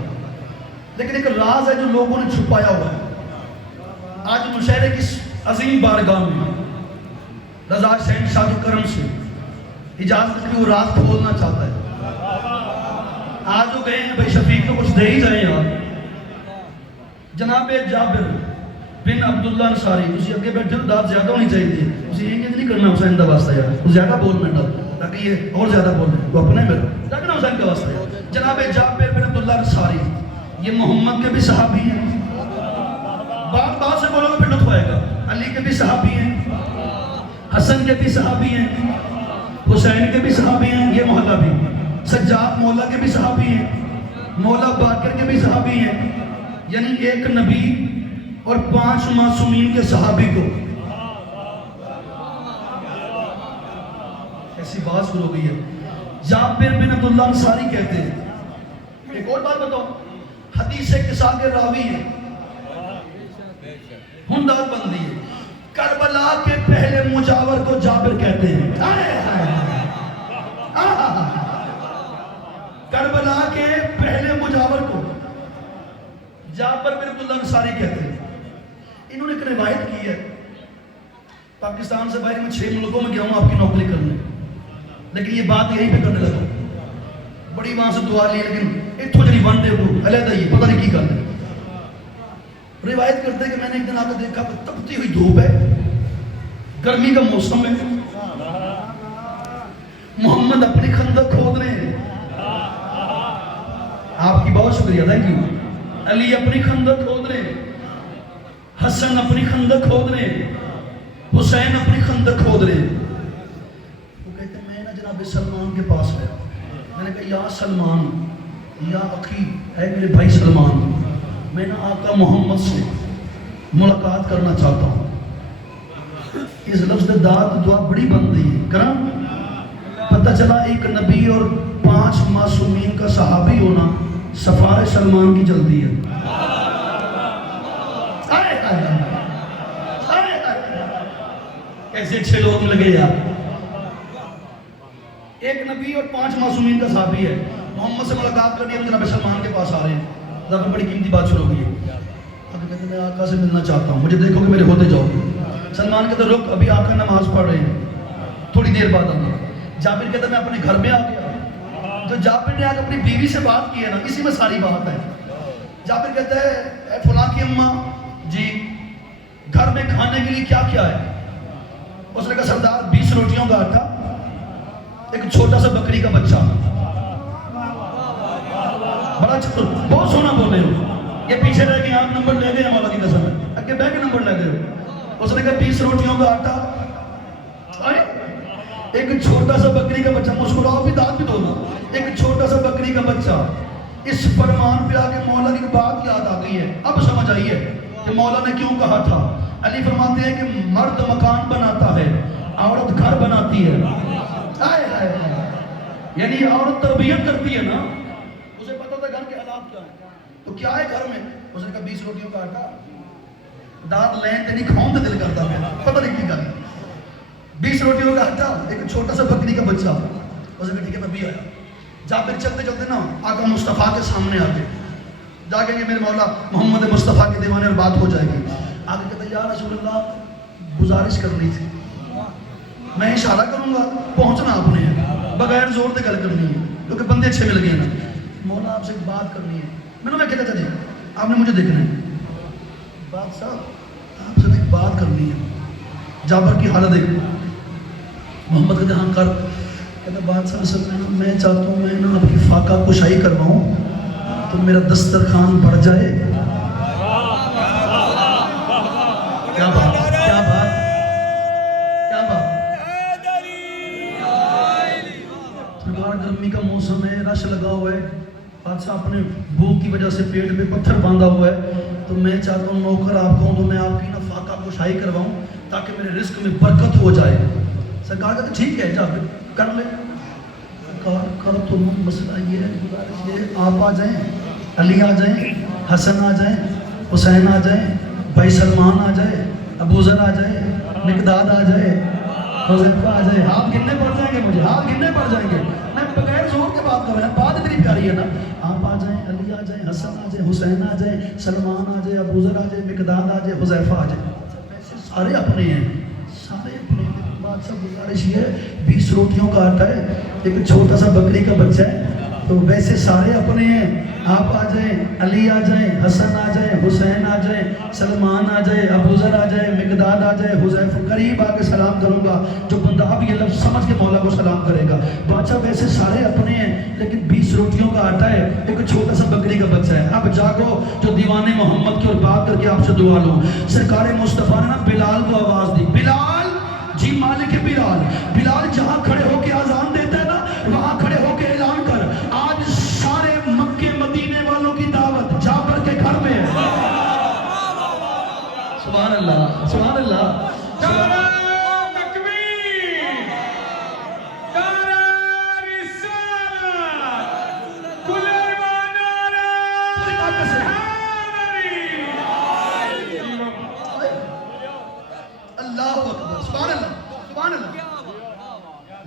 لیکن ایک راز ہے جو لوگوں نے چھپایا ہوا ہے. آج مشاعرے کی عظیم بارگاہ میں رضا حسین شاہ کے کرم سے اجازت کی وہ راز کھولنا چاہتا ہے. آج جو گئے ہیں بھائی شفیق تو کچھ دے ہی جائیں یار. جناب جابر بن عبداللہ انصاری, اسی اگے بیٹھے داد زیادہ ہونی چاہیے تھی, اسی یہ نہیں کرنا حسین کا واسطہ یار, وہ زیادہ بول میں ڈال تاکہ یہ اور زیادہ بول رہے وہ اپنا ہی میرا لیکن حسین کا واسطہ ہے. جناب جابر بن عبداللہ انصاری یہ محمد کے بھی صحابی ہیں, بات سے بولو گا پھر لطف آئے گا. علی کے بھی صحابی ہیں, حسن کے بھی صحابی ہیں, حسین کے بھی صحابی ہیں, یہ محلہ بھی, سجاد مولا کے بھی صحابی ہیں, مولا باقر کے بھی صحابی ہیں. یعنی ایک نبی اور 5 معصومین کے صحابی کو ایسی بات شروع ہو گئی ہے. جابر بن عبداللہ انصاری کہتے ہیں. ایک اور بات بتاؤ, حدیث قصہ کے راوی ہیں, ہنداد بندی ہے. کربلا کے پہلے مجاور کو جابر کہتے ہیں. کربلا کے پہلے مجاور کو جابر بن عبداللہ انصاری کہتے ہیں. انہوں نے ایک روایت کی ہے, پاکستان سے باہر میں 6 ملکوں میں گیا ہوں آپ کی نوکری کرنے, لیکن یہ بات یہیں پہ کرنے لگا. بڑی وہاں سے دعا لی, لیکن اتھو جنی بندے کو علیحدہ یہ پتہ نہیں کی کرنے. روایت کرتے ہیں کہ میں نے ایک دن آ کر دیکھا کہ تپتی ہوئی دھوپ ہے, گرمی کا موسم ہے, محمد اپنی خندق کھود رہے ہیں. آپ کی بہت شکریہ, تھینک یو. علی اپنی خندق کھود رہے ہیں, حسن اپنی خندق کھود رہے ہیں, حسین اپنی خندق کھود رہے ہیں. وہ کہتے ہیں میں نا جناب سلمان کے پاس گیا, میں نے کہا یا سلمان, یا اخی ہے میرے بھائی سلمان, میں نا آقا محمد سے ملاقات کرنا چاہتا ہوں. اس لفظ داد دعا بڑی بن رہی ہے کرا. پتہ چلا ایک نبی اور 5 معصومین کا صحابی ہونا سفارش سلمان کی جلدی ہے. ایسے اچھے لوگ لگے یار. ایک نبی اور 5 معصومین کا صحابی ہے, محمد سے ملاقات کرنی ہے, جناب سلمان کے پاس آ رہے ہیں. ذرا بڑی قیمتی بات شروع ہوئی ہے. اب کہتے ہیں میں آقا سے ملنا چاہتا ہوں, مجھے دیکھو کہ میرے ہوتے جاؤ. سلمان کہتے ہیں رک, ابھی آقا نماز پڑھ رہے ہیں, تھوڑی دیر بعد آؤں گا. جابر کہتا ہے میں اپنے گھر میں آ گیا. تو جابر نے آج اپنی بیوی سے بات کی ہے نا, اسی میں ساری بات ہے. جابر کہتا ہے اے فلاں کی اماں جی گھر میں کھانے کے لیے کیا کیا ہے؟ اس نے کہا سردار 20 روٹیوں کا آٹا, ایک چھوٹا سا بکری کا بچہ. بڑا اچھا, بہت سونا بول رہے ہو. یہ پیچھے رہ کے آپ نمبر لے گئے مولا کی قسم ہے, اگے بہ کے نمبر لے گئے. اس نے کہا 20 روٹیوں کا آٹا, ایک چھوٹا سا بکری کا بچہ. مسکراؤ بھی, دانت بھی دو نا. ایک چھوٹا سا بکری کا بچہ. اس فرمان پہ آگے مولا کی بات یاد آ گئی ہے. اب سمجھ آئیے کہ مولا نے کیوں کہا تھا. علی فرماتے ہیں کہ مرد مکان بناتا ہے, عورت گھر بناتی ہے. یعنی عورت تربیت کرتی ہے نا, اسے پتا تھا گھر کے حالات کیا ہیں. تو کیا ہے گھر میں؟ اس نے کہا 20 روٹیوں کا آٹا, دانت لیں تے نہیں کھاؤں تے دل کرتا ہے, پتہ نہیں کی گل. 20 روٹیوں کا آٹا, ایک چھوٹا سا بکری کا بچہ. اس نے کہا ٹھیک ہے میں بھی آیا. جابر چلتے چلتے نا آقا مصطفیٰ کے سامنے آ گئے. جا کے میرے مولا محمد مصطفیٰ کے دیوانے اور بات ہو جائے گی. آگے کہتے یا رسول اللہ گزارش کرنی تھی, میں اشارہ کروں گا, پہنچنا آپ نے ہے, بغیر زور سے گل کرنی ہے کیونکہ بندے اچھے مل گئے نا. مولا آپ سے ایک بات کرنی ہے. میں کہتا تھا آپ نے مجھے دیکھنا ہے. بات صاحب آپ سے ایک بات کرنی ہے. جابر کی حالت دیکھ. محمد کہتے ہاں کر. کہتا بات صاحب میں چاہتا ہوں میں نا آپ کی فاقہ کشائی کرواؤں تو میرا دسترخوان بڑھ جائے. کیا بات, کیا بات, کیا بات. سرکار گرمی کا موسم ہے, رش لگا ہوا ہے, بادشاہ اپنے بھوک کی وجہ سے پیٹ پہ پتھر باندھا ہوا ہے, تو میں چاہتا ہوں نوکر آپ کو تو میں آپ کی نا فاقہ کشائی کرواؤں تاکہ میرے رزق میں برکت ہو جائے. سرکار کہتے ٹھیک ہے جا کر لے. سرکار کر تو مسئلہ یہ ہے, گزارش یہ آپ آ جائیں, علی آ جائیں, حسن آ جائیں, حسین آ جائیں, بھائی سلمان آ جائے, ابو ذر آ جائے, مقداد آ جائے, حذیفہ آ جائے. ہاتھ گننے پڑ جائیں گے, مجھے ہاتھ گننے پڑ جائیں گے, میں بغیر زور کے بات کر رہا ہوں, بات اتنی پیاری ہے نا. آپ آ جائیں, علی آ جائیں, حسن آ جائیں, حسین آ جائیں, سلمان آ جائے, ابو ذر آ جائے, مقداد آ جائے, حذیفہ آ جائے. سارے اپنے ہیں, سارے اپنے ہیں. بات سب گزارش یہ ہے 20 روٹیوں کا آٹا ہے, ایک چھوٹا سا بکری کا بچہ ہے, تو ویسے سارے اپنے ہیں. آپ آ جائیں, علی آ جائیں, حسن آ جائیں, حسین آ جائیں, سلمان آ جائے, ابو ذر آ جائے, مقداد آ جائے, حذیفہ. قریب آ کے سلام کروں گا, جو بندہ اب یہ لفظ سمجھ کے مولا کو سلام کرے گا. بادشاہ ویسے سارے اپنے ہیں لیکن 20 روٹیوں کا آٹا ہے, ایک چھوٹا سا بکری کا بچہ ہے. اب جاگو جو دیوانے محمد کی اور بات کر کے آپ سے دعا لوں. سرکار مصطفیٰ نے نا بلال کو آواز دی, بلال جی مالک بلال. بلال جہاں کھڑے ہو کے آزان دیتا ہے نا, وہاں کھڑے ہو کے اعلان کر, آج سارے مکے مدینے والوں کی دعوت جابر کے گھر میں ہے. سبحان اللہ, سبحان اللہ. نعرہ تکبیر, نعرہ رسالت, سلیمان اللہ اکبر. سبحان اللہ, سبحان اللہ.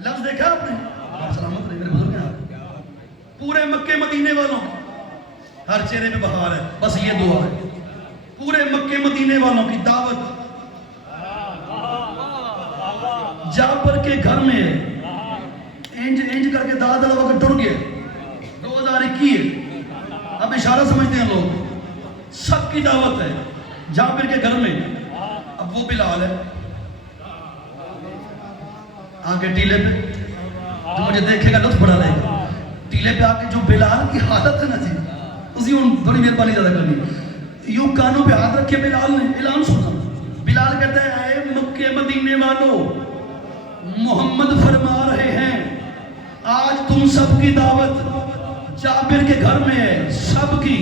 لفظ دیکھا آپ نے, سلامت رہے میرے بزرگ ہیں. پورے مکے مدینے والوں ہر چہرے پہ بہار ہے, بس یہ دعا ہے. پورے مکے مدینے والوں کی دعوت جابر کے گھر میں ہے. انج کر کے دادا وقت ٹر گیا 2021. اب اشارہ سمجھتے ہیں لوگ, سب کی دعوت ہے جابر کے گھر میں. اب وہ بلال ہے آگے ٹیلے پہ, جو مجھے دیکھے گا لطف بڑا لے گا. ٹیلے پہ آ کے جو بلال کی حالت ہے نا جی, اسی ان تھوڑی مہربانی زیادہ کرنی. یوں کانوں پہ ہاتھ رکھے بلال نے اعلان سنا. بلال کہتا ہے اے مکے مدینے والو, محمد فرما رہے ہیں آج تم سب کی دعوت جابر کے گھر میں ہے, سب کی.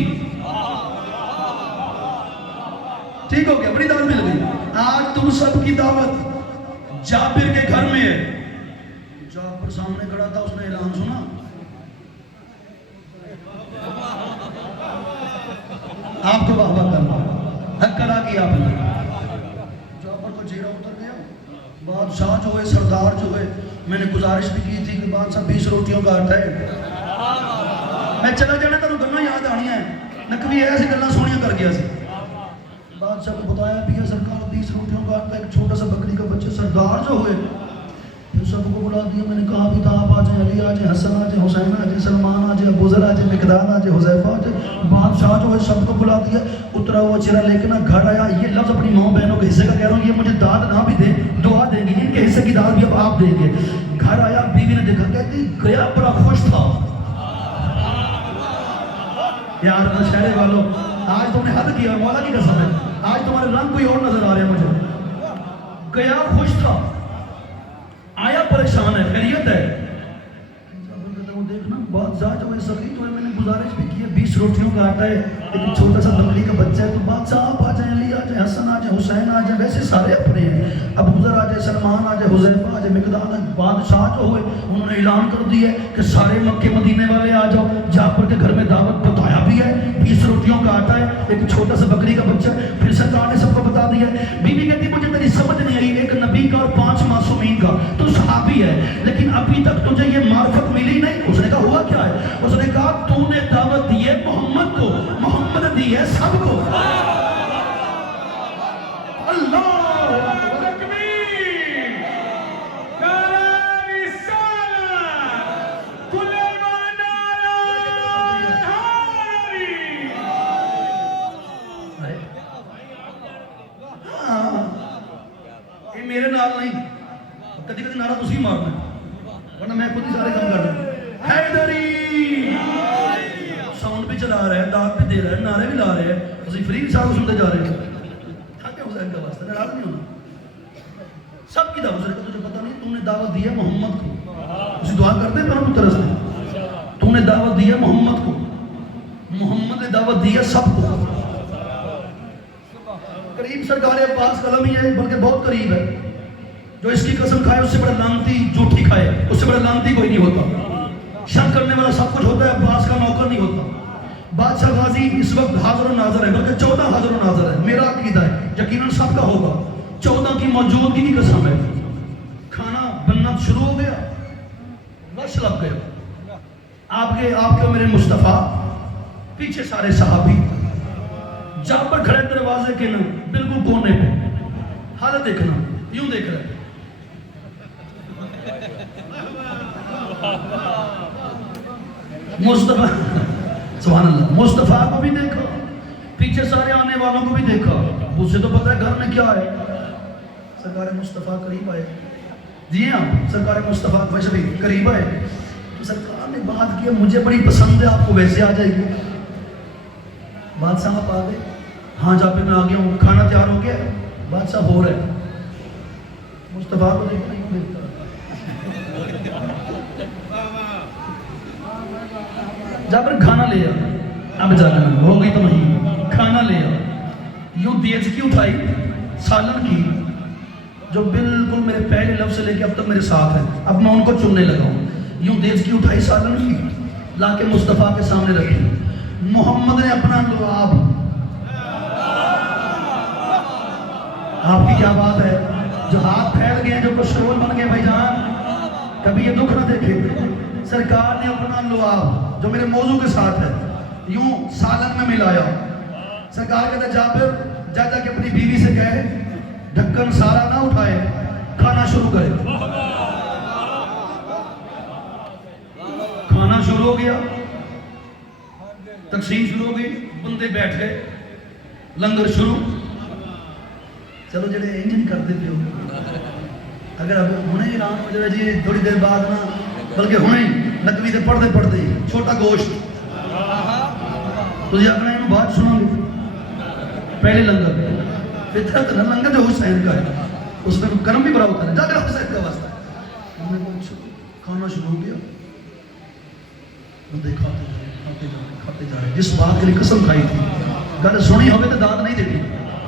ٹھیک ہو گیا, بڑی دعوت مل گئی. آج تم سب کی دعوت جابر کے گھر میں ہے. جابر سامنے کھڑا تھا, اس نے اعلان سنا. آپ کو واہ واہ کرنا حق کرا کیا آپ نے. جابر کو چہرہ اتر گیا. بادشاہ جو ہے, سردار جو ہے, میں نے گزارش بھی کی تھی کہ بادشاہ 20 روٹیوں کا آٹا ہے. میں چلا جانا تھا, گلنا یاد آنی ہے. نقوی ایسے گلنا سونیاں کر گیا سی. بادشاہ کو بتایا بھی ہے سرکار 20 روٹیوں کا آٹا, ایک چھوٹا سا بکری کا بچہ. سردار جو ہوئے پھر سب کو بلا دیا. میں نے کہا بھی تھا آپ آ جائیں, علی آ جائیں, حسن آ جائیں, حسین آ جائیں, سلمان آ جائیں, ابو ذر آ جائیں, مقداد آ جائیں, حذیفہ آ جائیں. بادشاہ جو ہے سب کو بلا دیا. اترا ہوا چہرہ لے کے نا گھر آیا. یہ لفظ اپنی ماں بہنوں کے حصے کا کہہ رہا ہوں, یہ مجھے داد نہ بھی دیں, دعا دیں گی, ان کے حصے کی داد بھی اب آپ دیں گے. گھر آیا, بیوی نے دیکھا, کہتی گیا بڑا خوش تھا. یار شہرے والوں, آج تم نے حد کیا, مولا کی قسم ہے, آج تمہارے رنگ کوئی اور نظر آ رہے ہیں مجھے. گیا خوش تھا, آیا پریشان ہے, خیریت ہے. دیکھنا بادشاہ جو ہے سبھی تو ہے, میں نے گزارش بھی کی ہے 20 روٹیوں کا آٹا ہے, ایک چھوٹا سا بکری کا بچہ ہے. تو بادشاہ آپ آ جائیں, علی آ جائیں, حسن آ جائیں, حسین آ جائیں, ویسے سارے اپنے ہیں. ابو ذر آ جائے, سلمان آ جائے, حذیفہ آ جائے, مقداد آ جائے. بادشاہ جو ہوئے انہوں نے اعلان کر دیا ہے کہ سارے مکے مدینے والے آ جاؤ. جعفر کے گھر میں دعوت, بتایا بھی ہے 20 روٹیوں کا آٹا ہے, ایک چھوٹا سا بکری کا بچہ ہے. پھر سرکار نے سب کو بتا دیا. بیوی کہتی مجھے تیری سمجھ نہیں آئی, ایک نبی کا اور 5 معصومین کا, تو صحابی ہے لیکن ابھی تک تجھے یہ معرفت ملی نہیں. اس نے کہا ہوا کیا ہے؟ اس نے کہا تو نے دعوت دی ہے محمد کو, محمد دی ہے سب کو. اللہ تکبیر, نعرہ رسالت, کلمہ نعرہ حیدری. یہ میرے نال نہیں, کدی کدی نعرہ تسی مارنا, ورنہ میں خود ہی سارے کام کر رہا ہوں. حیدری ساؤنڈ بھی چلا رہے ہیں, داد بھی دے رہے ہیں, نعرے بھی لا رہے ہیں, اسی فری بھی سارے سنتے جا رہے ہیں. تھا کیا حسین کا واسطہ, ناراض نہیں ہونا. سب کی دعوت, تجھے پتہ نہیں تم نے دعوت دی ہے محمد کو. اسی دعا کرتے ہیں پر طرح سے, تم نے دعوت دی ہے محمد کو, محمد نے دعوت دی ہے سب کو. قریب سرکار عباس قلم ہی ہے, بلکہ بہت قریب ہے. جو اس کی قسم کھائے اس سے بڑا لانتی جھوٹی کھائے, اس سے بڑا لانتی کوئی نہیں ہوتا. شک کرنے والا سب کچھ ہوتا ہے, عباس کا نوکر نہیں ہوتا. بادشاہ غازی اس وقت حاضر و ناظر ہے, بلکہ 14 حاضر و ناظر ہے. میرا عقیدہ ہے یقیناً سب کا ہوگا. 14 کی موجودگی کی قسم ہے. کھانا بننا شروع ہو گیا, رش لگ گیا. آپ کے میرے مصطفیٰ, پیچھے سارے صحابی. جعفر کھڑے دروازے کے نا بالکل کونے پہ, حالت دیکھنا, یوں دیکھ رہے. مصطفیٰ سبحان اللہ, مصطفیٰ کو بھی دیکھا, پیچھے سارے آنے والوں کو بھی دیکھا. اس سے تو پتہ ہے گھر میں کیا ہے. سرکار مصطفیٰ قریب آئے. جی ہاں, سرکار مصطفیٰ ویسے بھی قریب آئے. تو سرکار نے بات کی, مجھے بڑی پسند ہے, آپ کو ویسے آ جائے گی. بادشاہ آپ آ گئے, ہاں جا پہ میں آ گیا ہوں, کھانا تیار ہو گیا. بادشاہ ہو رہا ہے. مصطفیٰ کو دیکھنا یوں دیکھتا. جا کر کھانا لے آ, اب جا کر ہو گئی تو نہیں, کھانا لے آ. یوں دیچ کی اٹھائی سالن کی, جو بالکل میرے پہلے لفظ سے لے کے اب تک میرے ساتھ ہے, اب میں ان کو چننے لگا ہوں. یوں دیچ کی اٹھائی سالن کی, لا کے مصطفیٰ کے سامنے رکھی. محمد نے اپنا لعاب, آپ کی کیا بات ہے, جو ہاتھ پھیل گئے, جو کشرول بن گئے بھائی جان, کبھی یہ دکھ نہ دیکھے. سرکار نے اپنا لعاب جو میرے موضوع کے ساتھ ہے یوں سالن میں ملایا. سرکار کہتا جابر جا کے اپنی بیوی سے کہے ڈھکن سارا نہ اٹھائے, کھانا شروع کرے. کھانا شروع ہو گیا, تقسیم شروع ہو گئی, بندے بیٹھ گئے, لنگر شروع. چلو جڑے انجن کرتے پہ ہو, اگر اب انہیں اعلان ہو جائے جی تھوڑی دیر بعد نا بلکہ ہونے نقوی دے پڑھتے پڑھتے چھوٹا گوشت تو یہ اپنا انہوں بات سنو گے پہلے لنگر فطرت نہ لنگر جو حسین کا ہے اس میں کرم بھی بڑا ہوتا ہے جا کر حسین کا واسطہ ہے ہم نے کھانا شروع ہو گیا بندے کھاتے جا رہے جس بات کے لیے قسم کھائی تھی گل سنی ہوگی تو داد نہیں دیتی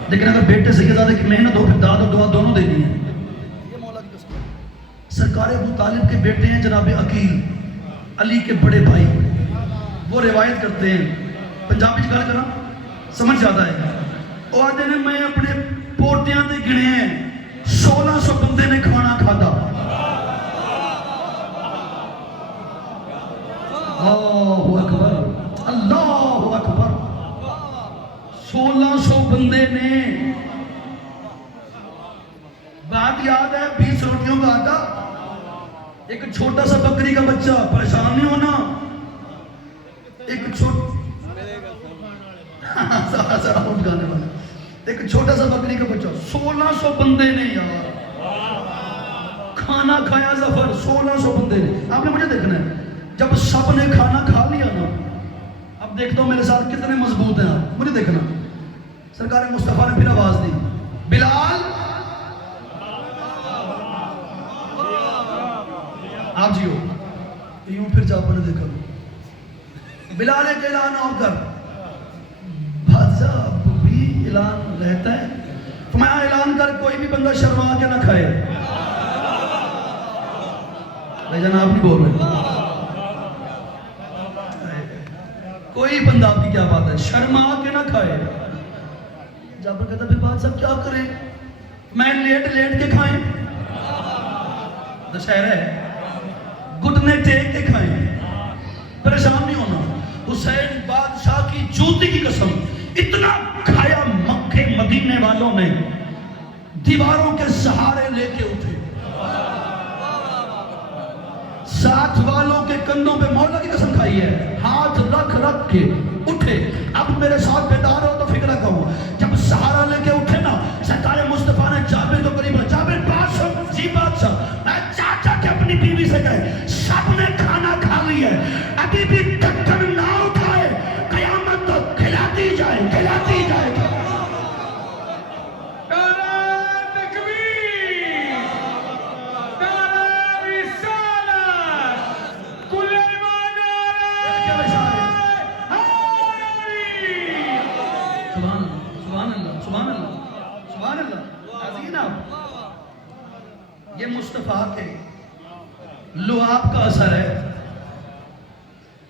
لیکن اگر بیٹے سے زیادہ کی محنت ہو پھر داد اور دعا دونوں دینی ہے یہ مولا کی قسم سرکار ابو طالب کے بیٹے ہیں جناب عقیل علی کے بڑے بھائی وہ روایت کرتے ہیں پنجابی گل کرنا سمجھ جاتا ہے وہ آتے ہیں میں اپنے پوٹیاں دے گنے ہیں 1600 بندے نے کھانا کھاتا اللہ اکبر اللہ اکبر 1600 بندے نے بات یاد ہے 20 روٹیوں کا آٹا ایک چھوٹا سا بکری کا بچہ پریشان نہیں ہونا ایک چھوٹا سا بکری کا بچہ 1600 بندے نے یار کھانا کھایا ظفر 1600 بندے نے آپ نے مجھے دیکھنا ہے جب سب نے کھانا کھا لیا نا اب دیکھتا ہوں میرے ساتھ کتنے مضبوط ہیں آپ مجھے دیکھنا سرکار مصطفیٰ نے پھر آواز دی بلال آپ جی ہو یوں پھر جب نے دیکھا بلال ایک اعلان اور کر بادشاہ اب بھی اعلان رہتا ہے تو میں اعلان کر کوئی بھی بندہ شرما کے نہ کھائے لیکن آپ نہیں بول رہے کوئی بندہ آپ کی کیا بات ہے شرما کے نہ کھائے جابر کہتا پھر بادشاہ کیا کریں میں لیٹ لیٹ کے کھائیں دشہرہ ہے گھٹنے ٹیک کے کھائیں پریشان نہیں ہونا حسین بادشاہ کی جوتی کی قسم اتنا کھایا مکے مدینے والوں نے دیواروں کے سہارے لے کے اٹھے ساتھ والوں کے کندھوں پہ مولا کی قسم کھائی ہے ہاتھ رکھ رکھ کے اٹھے اب میرے ساتھ بیدار ہو تو فکرہ کہوں جب سہارا لے کے اٹھے نا سرکار مصطفیٰ نے جابر تو قریب رہا جابر بادشاہ جی بادشاہ میں چاچا کے اپنی بیوی سے کہے سب نے کھانا کھا لی ہے ابھی بھی ٹکر نہ اٹھائے قیامت تو کھلاتی جائے کھلاتی جائے یہ مصطفیٰ کے لعاب کا اثر ہے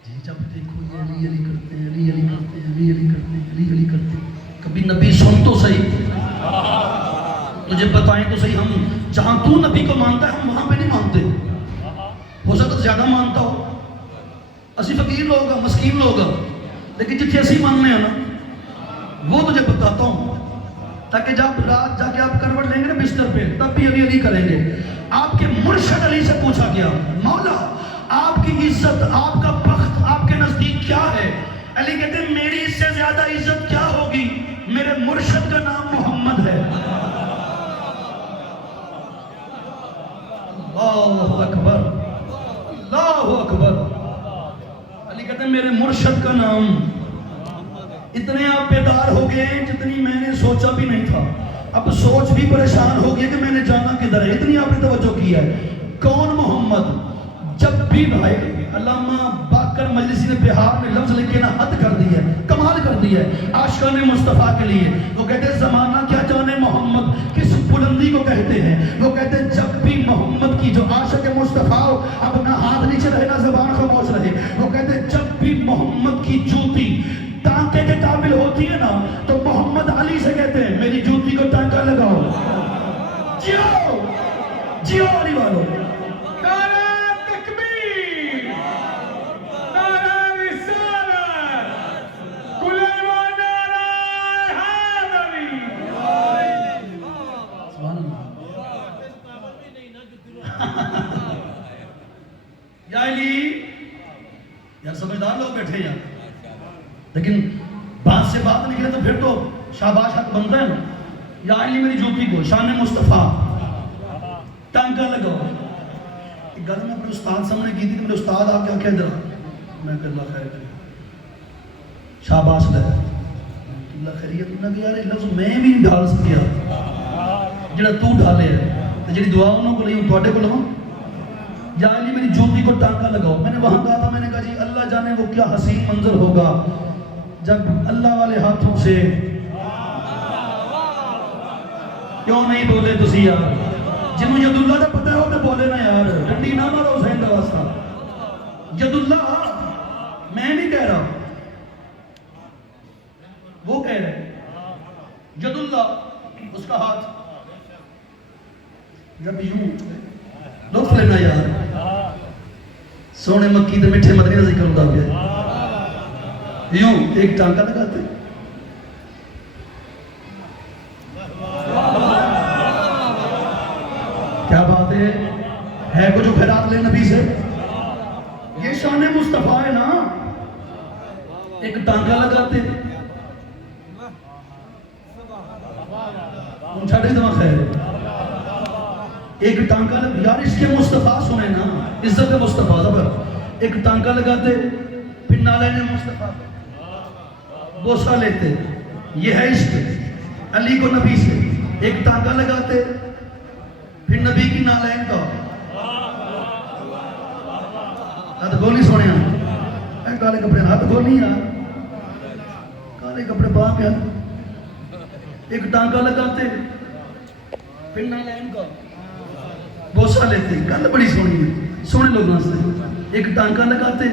جی جب دیکھو یہ علی علی کرتے ہیں علی علی کرتے ہیں علی علی کرتے ہیں علی علی کرتے ہیں کبھی نبی سن تو صحیح تجھے بتائیں تو صحیح ہم جہاں تو نبی کو مانتا ہے ہم وہاں پہ نہیں مانتے ہو سکتا تو زیادہ مانتا ہو اسی فقیر لوگ ہیں مسکین لوگ ہیں لیکن جتنے اسی ماننے ہیں نا وہ تجھے بتاتا ہوں تاکہ جب رات جا کے آپ کروٹ لیں گے نا بستر پہ تب بھی علی علی کریں گے آپ کے مرشد علی سے پوچھا گیا مولا آپ کی عزت آپ کا بخت آپ کے نزدیک کیا ہے علی کہتے ہیں میری اس سے زیادہ عزت کیا ہوگی میرے مرشد کا نام محمد ہے اللہ اکبر اللہ اکبر علی کہتے ہیں میرے مرشد کا نام اتنے آپ بیدار ہو گئے جتنی میں نے سوچا بھی نہیں تھا اب سوچ بھی پریشان ہو گیا کہ میں نے جانا کدھر ہے اتنی آپ نے توجہ کیا ہے کون محمد جب بھی بھائی علامہ باقر مجلسی نے بہار میں لفظ لکھے نا حد کر دی ہے کمال کر دی ہے عاشقان مصطفیٰ کے لیے وہ کہتے ہیں زمانہ کیا جانے محمد کس بلندی کو کہتے ہیں وہ کہتے ہیں جب بھی محمد کی جو عاشق مصطفیٰ ہو اب نہ ہاتھ نیچے رہے نہ زبان خاموش رہے وہ کہتے ہیں جب بھی محمد کی جوتی ٹانکے کے قابل ہوتی ہے نا تو محمد علی سے کہتے ہیں میری جوتی کو ٹانکا لگاؤ جیو جیو علی والو نعرہ تکبیر نعرہ رسالت کلمہ نعرہ حیدری سبحان اللہ یا علی یار سمجھدار لوگ بیٹھے یار لیکن بات سے بات نکلے تو پھر تو شاباش حق بنتا ہے نا یا علی میری جوتی کو شان مصطفیٰ ٹانکا لگاؤ ایک گل میں اپنے استاد سامنے کی تھی کہ میرے استاد آپ کیا کہہ دے رہا میں کہ اللہ خیر کرے شاباش دے اللہ خیریت انہوں نے کہ یار یہ لفظ میں بھی نہیں ڈھال سکیا جڑا تو ڈھالے ہے تو جڑی دعا انہوں کو لئی تھوڑے کو لگاؤں یا علی میری جوتی کو ٹانکا لگاؤ. میں نے وہاں کہا تھا میں نے کہا جی اللہ جانے وہ کیا حسین منظر ہوگا جب اللہ والے ہاتھوں سے کیوں نہیں بولے تسی یار جنہوں ید اللہ کا پتہ ہو تو بولے نا یار ڈنڈی نہ مارو حسین کا واسطہ ید اللہ میں نہیں کہہ رہا وہ کہہ رہے ید اللہ اس کا ہاتھ جب یوں لطف لینا یار سونے مکی تے میٹھے مدنی کا ذکر ہوتا گیا یوں ایک ٹانکا لگاتے کیا بات ہے کچھ خیرات لے نبی سے یہ شان مصطفیٰ ہے نا ایک ٹانکا لگاتے چھاڑے دماغ خیر ایک ٹانکا لگا یار اس کے مصطفیٰ سنیں نا عزت مصطفیٰ زبر ایک ٹانکا لگاتے پھر نالین مصطفیٰ بوسہ لیتے یہ ہے عشق علی کو نبی سے ایک ٹانکا لگاتے پھر نبی کی نالین کا ہاتھ گولی سونے اے کالے کپڑے ہاتھ گولی یار کالے کپڑے باپ یار ایک ٹانکا لگاتے پھر نالین کا بوسہ لیتے گل بڑی سونی ہے سونے لوگ ناستے ایک ٹانکا لگاتے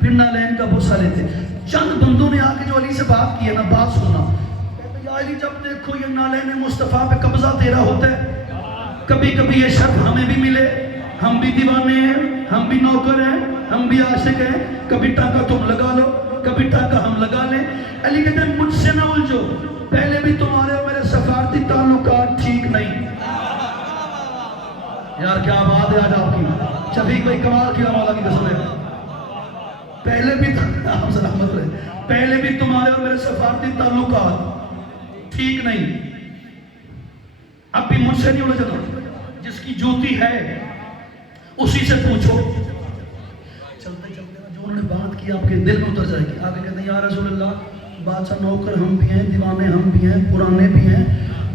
پھر نالین کا بوسہ لیتے چند بندوں نے آ کے جو علی سے بات کی ہے نا بات سننا کہتے یا علی جب دیکھو یہ نالین مصطفیٰ پہ قبضہ تیرا ہوتا ہے کبھی کبھی یہ شرط ہمیں بھی ملے ہم بھی دیوانے ہیں ہم بھی نوکر ہیں ہم بھی عاشق ہیں کبھی ٹانکا تم لگا لو کبھی ٹانکا ہم لگا لیں علی کہتے ہیں مجھ سے نہ الجھو پہلے بھی تمہارے اور میرے سفارتی تعلقات ٹھیک نہیں یار کیا بات ہے آج آپ کی شفیق بھائی کمال کیا مولا کی قسم ہے پہلے بھی آپ سلامت رہے پہلے بھی تمہارے اور میرے سفارتی تعلقات ٹھیک نہیں اب بھی مجھ سے نہیں الجھنا جس کی جوتی ہے اسی سے پوچھو چلتے چلتے جو انہوں نے بات کی آپ کے دل میں اتر جائے گی آگے کہتے ہیں یا رسول اللہ بادشاہ نوکر ہم بھی ہیں دیوانے ہم بھی ہیں پرانے بھی ہیں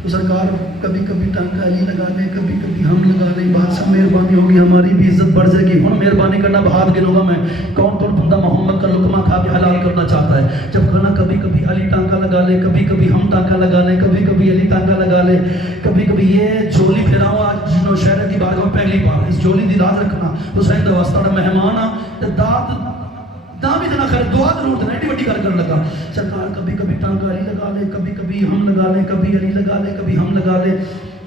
تو سرکار کبھی کبھی ٹانکا علی لگا لیں کبھی کبھی ہم لگا لیں بادشاہ مہربانی ہوگی ہماری بھی عزت بڑھ جائے گی ہوں مہربانی کرنا بہت گنوں گا میں کون کون بندہ محمد کا لقمہ کھا کے حلال کرنا چاہتا ہے جب کہنا کبھی کبھی علی ٹانکا لگا لے کبھی کبھی ہم ٹانکا لگا لیں کبھی کبھی علی ٹانکا لگا لے کبھی کبھی یہ جھولی پھیراؤں آج جنہوں شہر کی بارگاہ میں پہلی بار اس جھولی دی راز رکھنا حسین دا واسطہ مہمان آ داد بھی دینا خیر دعا ضرور دینا ایڈی وڈی گل کرنے لگا سرکار کبھی کبھی ٹانکا علی لگا لے کبھی کبھی ہم لگا لیں کبھی علی لگا لے کبھی ہم لگا لیں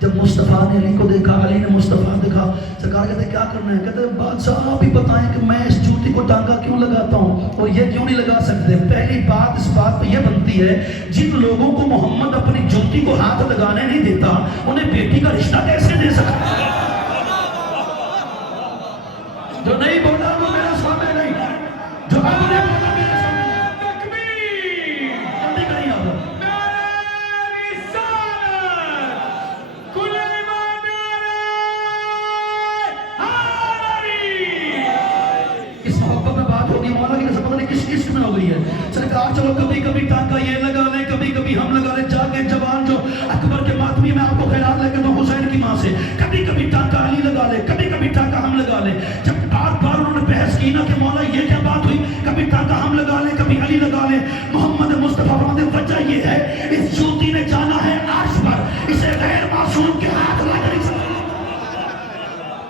جب مصطفیٰ نے علی کو دیکھا علی نے مصطفیٰ دیکھا سرکار کہتے کیا کرنا ہے کہتے بادشاہ آپ ہی بتائیں کہ میں اس جوتی کو ٹانکا کیوں لگاتا ہوں اور یہ کیوں نہیں لگا سکتے پہلی بات اس بات پہ یہ بنتی ہے جن لوگوں کو محمد اپنی جوتی کو ہاتھ لگانے نہیں دیتا انہیں بیٹی کا رشتہ کیسے دے سکتا ہے جو نہیں بولا وہ میرا سامنے نہیں جو اب نے بولا میرے سامنے تکبیر جلدی کریں آپ نعرہ رسالت کل ایمان نعرہ حیدری اس محبت میں بات ہوگی مولا کی قسم پتہ نہیں کس عشق میں ہو گئی ہے سرکار چلو کبھی کبھی ٹانکا یہ لگا لیں کبھی کبھی ہم لگا لیں جا کے جوان جو اکبر کے ماتمی میں آپ کو خیرات لے کے تو حسین کی ماں سے کبھی کبھی ٹانکا علی لگا لے کبھی کبھی ٹانکا ہم لگا لیں جب بار بار انہوں نے بحث کی نا کہ مولا یہ کیا بات ہوئی کبھی ٹانکا ہم لگا لیں کبھی علی لگا لیں محمد مصطفیٰ فرماتے ہیں وجہ یہ ہے اس جوتی نے جانا ہے عرش پر اسے غیر معصوم کے ہاتھ لگ نہیں سکتا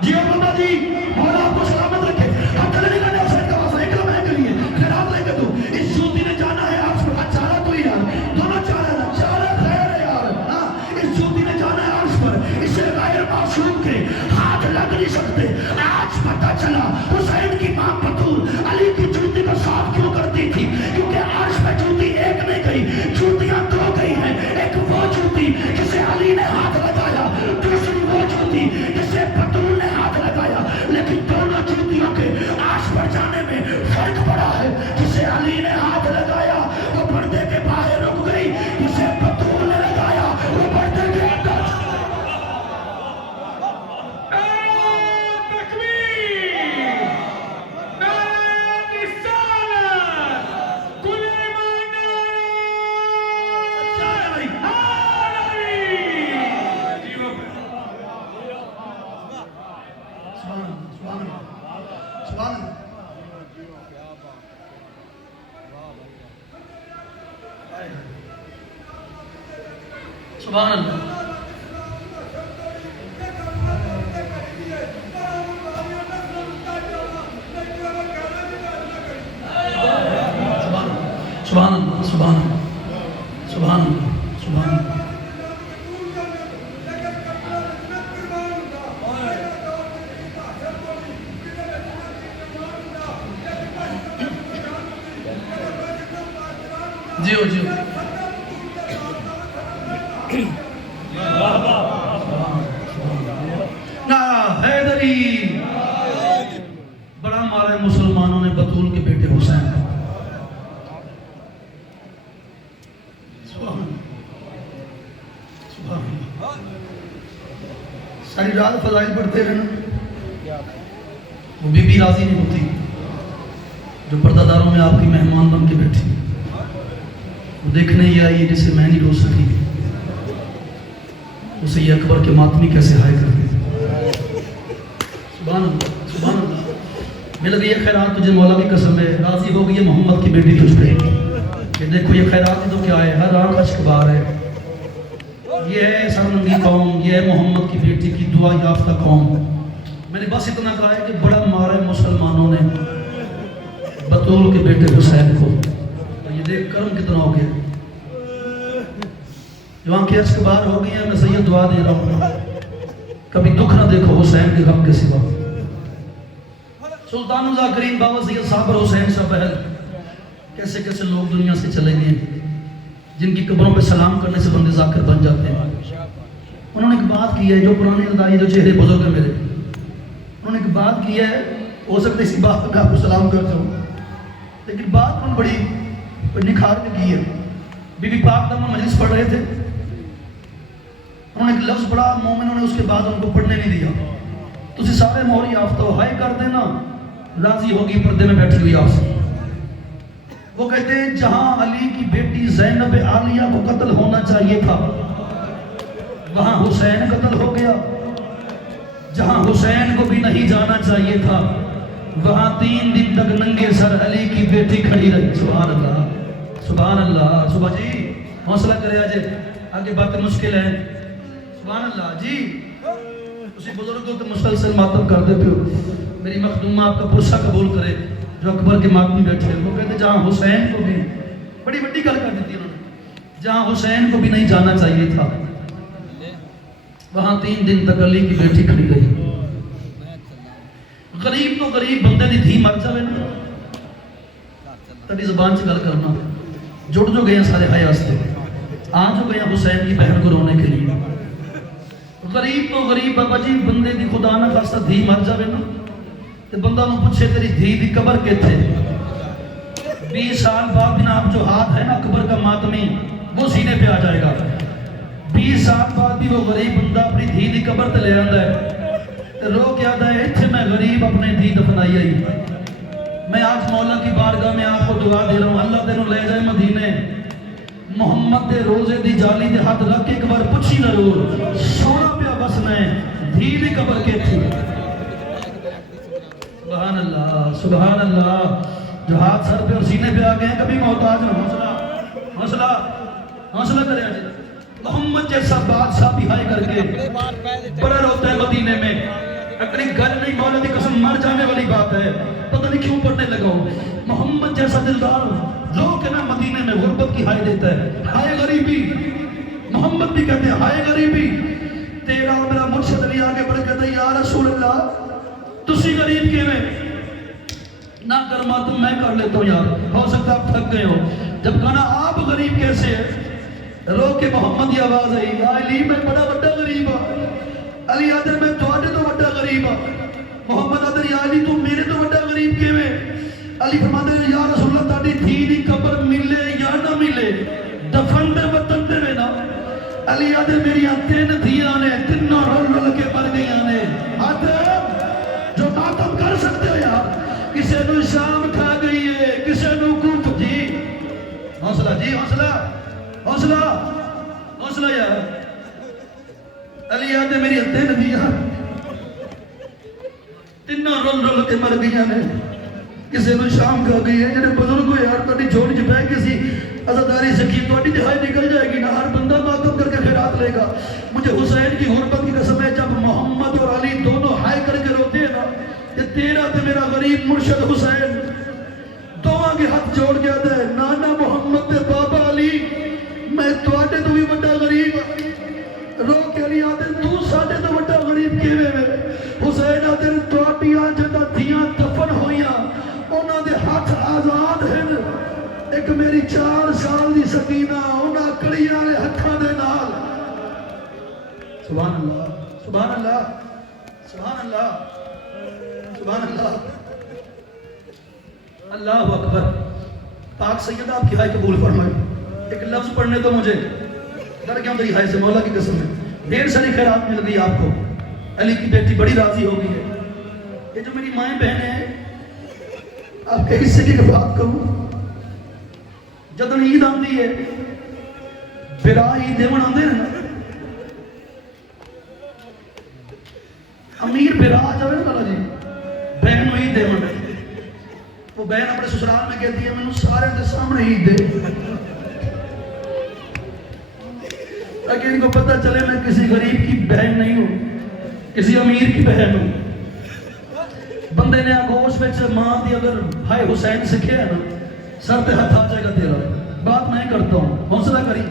جی بابا جی مولا آپ کو سلامت رکھے ہم چلے نہیں کرنے حسین کا واسطہ ایک لمحے کے لیے خیرات لے کے دو اس جوتی نے جانا ہے عرش پر چارہ تو ہی یار دونوں چارہ خیر ہے یار اس جوتی نے جانا ہے عرش پر اسے غیر معصوم کے ہاتھ لگ نہیں سکتے آج پتہ چلا حسین کی ماں بطول علی کی جوتی کو صاف کیوں کرتی تھی کیونکہ عرش پہ جوتی ایک نہیں گئی جوتیاں دو گئی ہیں ایک وہ جوتی جسے علی نے ہاتھ لگایا دوسری وہ جوتی جسے بطول نے ہاتھ لگایا لیکن دونوں جوتیوں کے عرش پر جانے میں فرق پڑا ہے جسے علی نے ہاتھ لگایا وہ پردے کے باہر رک گئی جسے بطول نے لگایا وہ پردے کے اندر سبحان اللہ سبحان اللہ سبحان اللہ سبحان اللہ سبحان اللہ جیو جیو نعرہ حیدری بڑا مارا ہے مسلمانوں نے بطول کے بیٹے حسین کا ساری رات فضائل پڑھتے رہنا وہ بی بی راضی نہیں ہوتی جو پردہ داروں میں آپ کی مہمان بن کے بیٹھی وہ دیکھنے ہی آئی جسے میں نہیں رو سکی اسے یہ اکبر کے ماتمی کیسے ہائے کر دی سبحان اللہ سبحان اللہ مل گئی خیرات تجھے مولا کی قسم ہے راضی ہو گئی ہے محمد کی بیٹی تجھ پہ کہ دیکھو یہ خیرات ہی تو کیا ہے ہر آنکھ اشک بار ہے یہ ہے سرنگی قوم یہ ہے محمد کی بیٹی کی دعا یافتہ قوم میں نے بس اتنا کہا ہے کہ بڑا مارا ہے مسلمانوں نے بطول کے بیٹے حسین کو یہ دیکھ کرم کتنا ہو گیا جو آنکھیں اشک بار ہو گئی ہیں میں سید دعا دے رہا ہوں کبھی دکھ نہ دیکھو حسین کے غم کے سوا سلطان ذاکرین بابا سید صابر حسین شاہ بہل کیسے کیسے لوگ دنیا سے چلے گئے جن کی قبروں پہ سلام کرنے سے بندے ذاکر بن جاتے ہیں انہوں نے ایک بات کی ہے جو پرانے ادائی جو چہرے بزرگ ہیں میرے انہوں نے ایک بات کی ہے ہو سکتا ہے اسی بات پہ آپ کو سلام کر جاؤں لیکن بات انہوں نے بڑی نکھار کے کی ہے بی بی پاک دامن مجلس پڑھ رہے تھے انہوں نے ایک لفظ پڑھا مومنوں نے اس کے بعد ان کو پڑھنے نہیں دیا تو اسے سارے موری یافتہ ہو ہائے کر دینا راضی ہوگی پردے میں بیٹھی ہوئی آپ سے وہ کہتے ہیں جہاں علی کی بیٹی زینب عالیہ کو قتل ہونا چاہیے تھا وہاں حسین قتل ہو گیا جہاں حسین کو بھی نہیں جانا چاہیے تھا وہاں 3 دن تک ننگے سر علی کی بیٹی کھڑی رہی سبحان اللہ سبحان اللہ صبح جی حوصلہ کرے آگے باتیں مشکل ہیں سبحان اللہ جی اسی بزرگوں تو مسلسل ماتم کر دیتے ہو میری مخدومہ آپ کا پرسہ قبول کرے جو اکبر کے ماتمی بیٹھے ہیں وہ کہتے جہاں حسین کو بھی بڑی بڑی گل کر دیتی انہوں نے جہاں حسین کو بھی نہیں جانا چاہیے تھا وہاں 3 دن تک علی کی بیٹی کھڑی رہی غریب تو غریب بندے دی دھی مر جاوے نا تڑی زبان سے گل کرنا جڑ جو گئے ہیں سارے ہائے آستے آج جو گئے ہیں حسین کی بہن کو رونے کے لیے غریب تو غریب بابا جی بندے دی خدا نہ خاصہ دھی مر جاوے نا تے بندہ نو پوچھے تیری دھی دی قبر کے تھے 20 سال بعد بنا آپ جو ہاتھ ہے نا اکبر کا ماتمی وہ سینے پہ آ جائے گا 20 سال بعد بھی وہ غریب بندہ اپنی دھی دی قبر تے لے آندا ہے تے رو کے آتا ہے اتھے میں غریب اپنے دھی دفنائی آئی میں آج مولا کی بارگاہ میں آپ کو دعا دے رہا ہوں اللہ تینوں لے جائے مدینے محمد دے روزے دی جالی دے ہاتھ رکھ کے ایک بار پوچھی ضرور سونا پیا بسنا ہے دھی دی قبر کے تھی سبحان اللہ جو ہاتھ سر پہ اور سینے پہ آ گئے ہیں کبھی محتاج نہ حوصلہ حوصلہ حوصلہ کرے آج محمد جیسا بادشاہ بھی ہائے کر کے بڑا روتا ہے مدینے میں اگر گل نہیں مولا دی قسم مر جانے والی بات ہے پتہ نہیں کیوں پڑھنے لگا ہوں محمد جیسا دلدار رو کے نا مدینے میں غربت کی ہائے دیتا ہے ہائے غریبی محمد بھی کہتے ہیں ہائے غریبی تیرا اور میرا مرشد علی آگے بڑھ کہتا ہے یا رسول اللہ تسی غریب کے میں نہ کر ماتم میں کر لیتا ہوں یار ہو سکتا آپ تھک گئے ہو جب کہنا آپ غریب کیسے ہیں رو کے محمد کی آواز آئی یا علی میں بڑا بڑا غریب ہوں علی آدھر میں تواڈے تو بڑا غریب ہوں محمد آدھر یا علی تو میرے تو بڑا غریب کے میں علی فرماتے ہیں یا رسول اللہ تاڑی دھی دی قبر ملے یا نہ ملے دفن دے وطن دے میں نا علی آدھر میری 3 دھیاں نے 3 رول کے مر گئیاں نے آدھر جو ماتم کر سکتے ہو یار کسے نو شام کھا گئی ہے کسے نو کوف جی حوصلہ جی حوصلہ حوصلہ حوصلہ یار علی آدھے میری 3 دھیاں 3 رول کے مر گئیاں نے کسے نو شام کھا گئی ہے جنہیں بزرگ ہو یار تاری جھوڑ چ بہ کے سی ازاداری سکھی تاری دہائی نکل جائے گی نا ہر بندہ ماتم کر کے خیرات چلے گا. مجھے حسین کی غربت کی قسم ہے، جب محمد اور علی دونوں ہائے کر کے روتے ہیں نا، کہ تیرا تے میرا غریب مرشد حسین دونوں کے ہاتھ جوڑ کے آتا ہے، نانا محمد تے بابا علی میں تواڈے تو بھی بڑا غریب ہاں. رو کے علی آتے تو ساڈے تو بڑا غریب کیویں میں؟ حسین آتے تواڈیاں جداں دھیاں دفن ہوئیاں انہاں دے ہاتھ آزاد ہیں. ایک میری 4 سال دی سکینہ انہاں کڑیاں دے ہتھاں دے نال. سبحان اللہ سبحان اللہ سبحان اللہ سبحان اللہ. اللہ اکبر. پاک سیدہ آپ کی ہائے قبول فرمائے. ایک لفظ پڑھنے تو مجھے ڈر گیا ہوں تیری ہائے سے، مولا کی قسم ہے. ڈھیر ساری خیرات مل گئی آپ کو. علی کی بیٹی بڑی راضی ہو گئی ہے. یہ جو میری مائیں بہنیں ہیں، آپ کے حصے کی بات کروں، جدن عید آتی ہے برا عید دیون آتے ہیں نا، امیر برا آ جائے نا جی بہن نو عید دیون، وہ بہن اپنے سسرال میں کہتی ہے مینوں سارے دے سامنے عید دے، تاکہ ان کو پتہ چلے میں کسی غریب کی بہن نہیں ہوں، کسی امیر کی بہن ہوں. بندے نے آگوش وچ ماں دی اگر ہائے حسین سکھے ہے نا، سر تے ہاتھ آ جائے گا تیرا. بات میں کرتا ہوں، حوصلہ کری.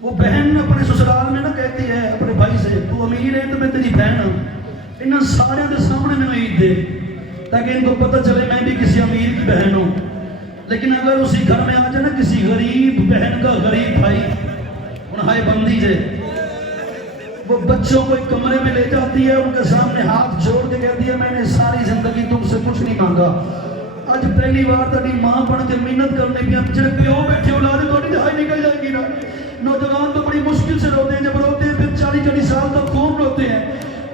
وہ بہن اپنے سسرال میں نہ کہتی ہے اپنے بھائی سے تو امیر ہے تو میں تیری بہن ہوں، انہاں سارے دے سامنے میں عید دے تاکہ ان کو پتہ چلے میں بھی کسی امیر کی بہن ہوں. لیکن اگر اسی گھر میں آ جائے نا کسی غریب بہن کا غریب بھائی، ان ہائے بندی جے وہ بچوں کو ایک کمرے میں لے جاتی ہے، ان کے سامنے ہاتھ جوڑ کے کہتی ہے میں نے ساری زندگی تم سے کچھ نہیں مانگا، آج پہلی بار تاری ماں بن کے محنت کرنے پہ اب جڑے پیو بیٹھے اولاد تھوڑی دہائی نکل جائے گی نا. نوجوان تو بڑی مشکل سے روتے ہیں، جب روتے ہیں پھر 40 سال تک خوب روتے ہیں.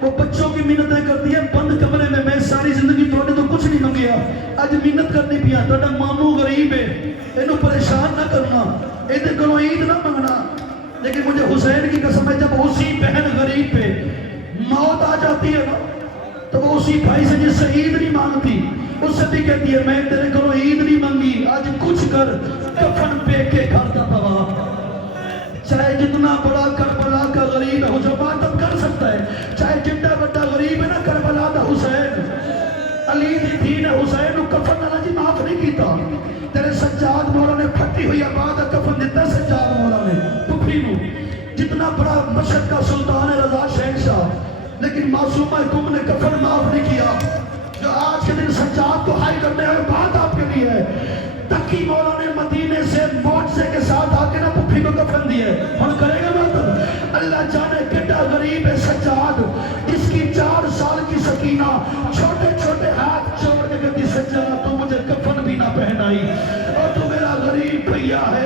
وہ بچوں کی محنتیں کرتی ہے بند کمرے میں ساری زندگی تھوڑے تو کچھ نہیں منگیا، آج محنت کرنی پیا، تھوڑا ماموں غریب ہے، اینو پریشان نہ کرنا، ایدے کلو عید نہ منگنا. لیکن مجھے حسین کی قسم ہے جب اسی بہن غریب پہ موت آ جاتی ہے نا تو وہ اسی بھائی سے جس سے عید نہیں مانگتی اس سے بھی کہتی ہے میں تیرے کو عید نہیں مانگی، آج کچھ کر کفن پہ کے گھر کا تباہ. چاہے جتنا بڑا کربلا کا غریب ہے جو ماتم کر سکتا ہے، چاہے جتنا بڑا غریب ہے نا کربلا دا حسین علی دی تھی نے حسین کفن اللہ جی معاف نہیں کیتا. تیرے سجاد مولا نے پھٹی ہوئی آباد کفن دیتا سجاد مولا نے پپھی نو. جتنا بڑا مشہد کا سلطان ہے رضا شہنشاہ، لیکن معصومہ گم نے کفن معاف نہیں کیا. جو آج کے دن سجاد کو ہائی کرنے ہوئے بات آپ کے لیے ہے، تقی مولا نے مدینے سے معجزے کے ساتھ آ کے نا پپھی کو کفن دیے. ہم کرے گا مطلب اللہ جانے کتنا غریب ہے سجاد، اس کی 4 سال کی سکینہ چھوٹے چھوٹے ہاتھ چھوڑ کے کہتی سجاد تو مجھے کفن بھی نہ پہنائی اور تو میرا غریب بھیا ہے